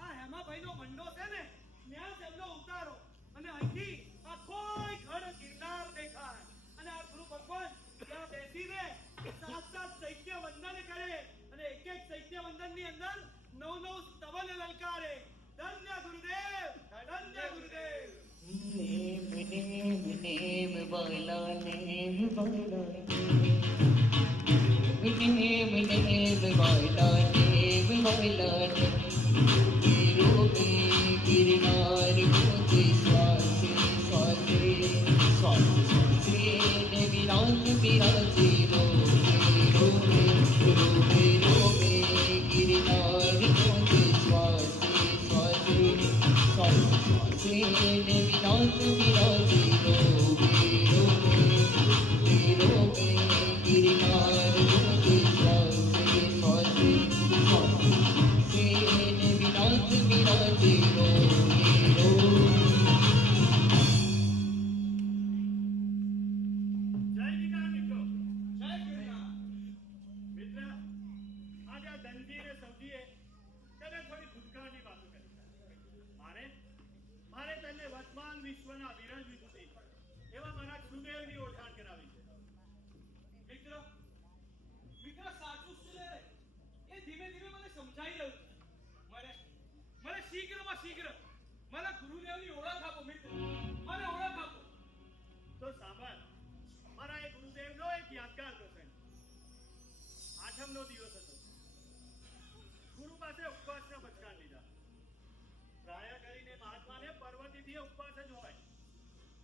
આ હેમાભાઈનો મંડો છે ને ત્યાં તેમનો ઉતારો અને અહીંથી આખો ઘડ ગિરનાર દેખાય અને આ ગુરુ ભગવાન ત્યાં બેસીને સાત ચૈત્ય વંદન કરે અને એક ચૈત્ય વંદનની અંદર 9 સ્તવન લલકારે. ધન્ય ગુરુદેવ, ધન્ય ગુરુદેવ. नेम नेम वाला नेम वाला गिरो में गिरनार होते स्वासे स्वासे स्वासे ने विराज विराजे रो में गिरनार होते स्वासे स्वासे स्वासे ने विराज विराजे रो में गिरनार होते स्वासे स्वासे स्वासे ने विराज विराजे रो જય ગિરનાર મિત્રો. જય ગિરનાર. મિત્ર, આજે આ ધનજી અને સૌજીએ તેને થોડી ભૂતકાળની વાતો કરી. મારે તેને વર્તમાન વિશ્વના વિરલ વિભૂતિ એવા મારા ગુરુદેવની ઓળખાણ કરાવી છે. મિત્ર સાચું શું છે એ ધીમે ધીમે મને સમજાઈ રહ્યું છે. મને શીઘ્રમાં શીઘ્ર મને ગુરુદેવની ઓળખ આપો મિત્ર, મને ઓળખ આપો. તો સાંભળ, મારા એ ગુરુદેવનો એક યાદગાર પ્રસંગ. આઠમનો દિવસ હતો. ગુરુ પાસે ઉપવાસના બચકાન લીધા. પ્રાય કરીને મહાત્માને પર્વતીથી ઉપવાસ જ હોય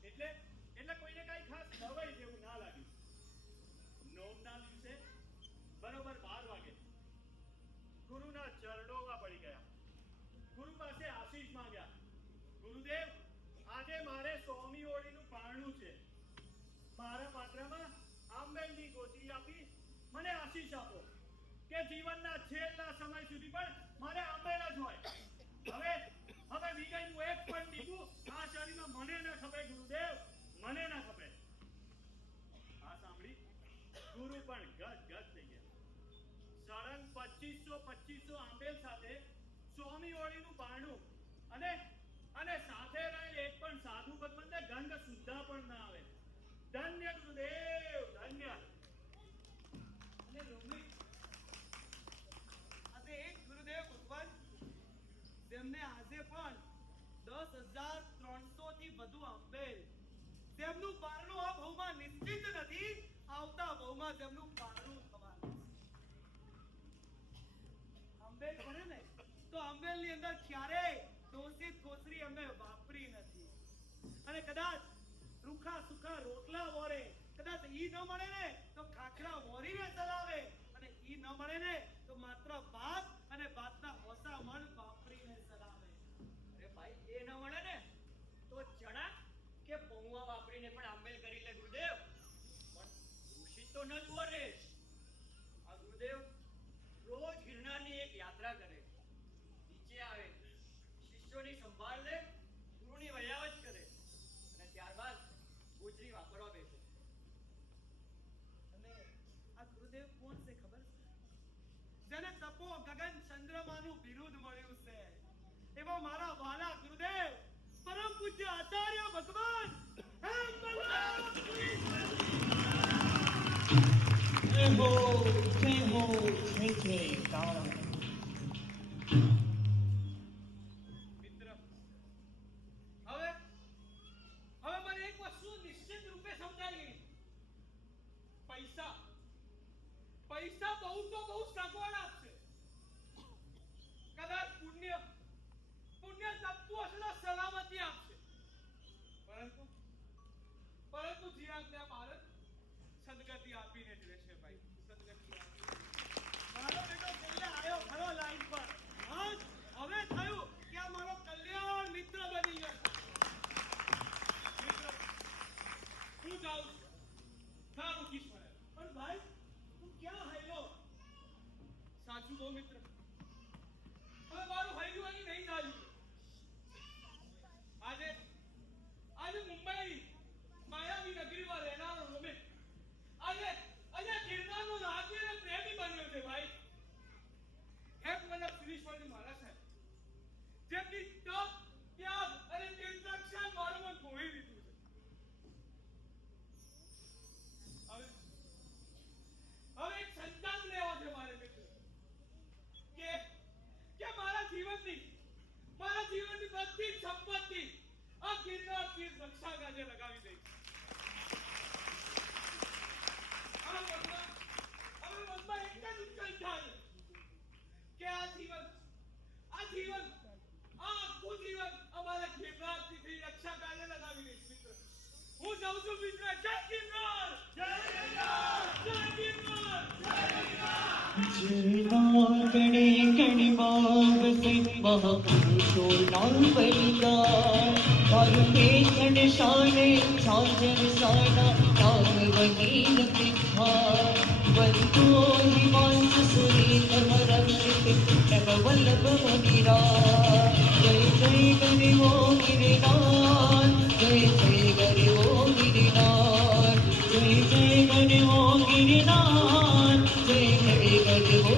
એટલે કોઈને કાંઈ ખાસ નવાઈ જેવું ના લાગ્યું. નોમના દિવસે બરોબર 12 વાગે ગુરુના ચરણોમાં પડી ગયા. ગુરુ પાસે આશીષ માંગ્યા. ગુરુદેવ, આજે મારે 100મી ઓળીનું પારણું છે. મારા પાત્રમાં આંબેલની ગોચરી આપી મને આશીષ આપો કે જીવનના છેલ્લા સમય સુધી પણ મારે આંબેલ જ હોય. હવે વિજયનું એક પણ ટીપું આ શરીરમાં મને ન ખપે ગુરુદેવ, મને ન ખપે. આ સાંભળી ગુરુ પણ ગદ થઈ ગયા. સળંગ 2500 આંબેલ સાથે 100મી ઓળીનું પારણું અને સાથે રહેલ એક પણ સાધુ પદ્મને ગંધ સુદ્ધા પણ ના આવે. ધન્ય ગુરુદેવ, ધન્ય. અને રોમિત, આજે એક ગુરુદેવ ભગવાન તેમને આજે પણ 10,300 થી વધુ આંબેલ તેમનું પારણું આ ભવમાં નિશ્ચિત નથી, આવતા ભવમાં તેમનું પારણું થવાનું છે. આંબેલ ભરે ને તો આંબેલની અંદર ક્યારેય દોષિત ગોચરી અમે વાપરી નથી. અને કદાચ રૂખા સુખા રોટલા વોરે, કદાચ ઈ ન મળે ને તો ખાખરા વોરીને ચલાવે, અને ઈ ન મળે ને તો માત્ર ભાત અને ભાતના ઓસા મણ વાપરીને ચલાવે. અરે ભાઈ, એ ન મળે ને તો ચણા કે પૌવા વાપરીને પણ આંબેલ કરી લે ગુરુદેવ. પણ ઋષિ તો ન જ વરે. આ ગુરુદેવ રોજ ગિરનારની એક યાત્રા કરે, નીચે આવે, શિષ્યોની સંભાળ લે, ગુરુની વયાવત કરે અને ત્યારબાદ ગોચરી વાપરવા બેસે. અને આ ગુરુદેવ કોણ છે ખબર તપો ગગન ચંદ્રમાનું બિરુદ મળ્યું છે એવો મારા વાલા ગુરુદેવ પરમ પૂજ્ય આચાર્ય ભગવાન હેમ જય હો જય જય કાળ. મિત્ર હવે મને એક વસ્તુ નિશ્ચિત રૂપે સમજાઈ ગઈ. પૈસા બહુ તો બહુ સગવડ આપશે. કદાચ પુણ્ય તપતું હશે તો સલામતી આપશે. પરંતુ જીરાજ્ઞા ભારત સદગતિ આપીને જ રહેશે ભાઈ. સદગતિ આપીને. મારો બેટો છેલ્લે આવ્યો ખરો લાઈન પર. હવે થયું કે આ મારો કલ્યાણ મિત્ર બની ગયો. મિત્ર હું જાઉં છું ના મૂકીશ મને. પણ ભાઈ તું ક્યાં હાલ્યો? સાચું કહું મિત્ર હવે મારું હાઈલું અહીં નહીં ચાલ્યું. આજે મુંબઈ માયાવી નગરીમાં રહેનારો રોમિત આજે ગિરનારનો રાજી અને પ્રેમી બન્યો છે ભાઈ. એક મને શ્રીશ્વરની મારા સાહેબ જેમની તપ ત્યાગ અને તીર્થક્ષા મારું મન ખોઈ દીધું છે. હવે એક સંકલ્પ લેવો છે મારે મિત્ર કે મારા જીવનની બધી જ સંપત્તિ આ ગિરનાર તીર્થ રક્ષા કાજે લગાવી દઈશ. હવે મનમાં એક જ ઉત્કંઠા છે કે આ આખું જીવન અમારા ગિરનાર તીર્થની રક્ષા કાજે લગાવી દઈશ મિત્ર. હું જાઉં છું મિત્ર. જય ગિરનાર જય ગિરનાર જય ગિરનાર જય ગિરનાર. કણે કણે બાબસે મહાપુરુષો નામ બલિદાન ભારતે ખંડ શાને સાજન સાના નામ વનીન તિથાર બંધો હિમાંશ સુરેન્દ્ર રક્ષિત નવ વલ્લભ મુનિરા જય જય કરે ઓ ગિરનાર જય જય કરે ઓ ગિરનાર જય જય કરે ઓ ગિરનાર જય જય કરે ઓ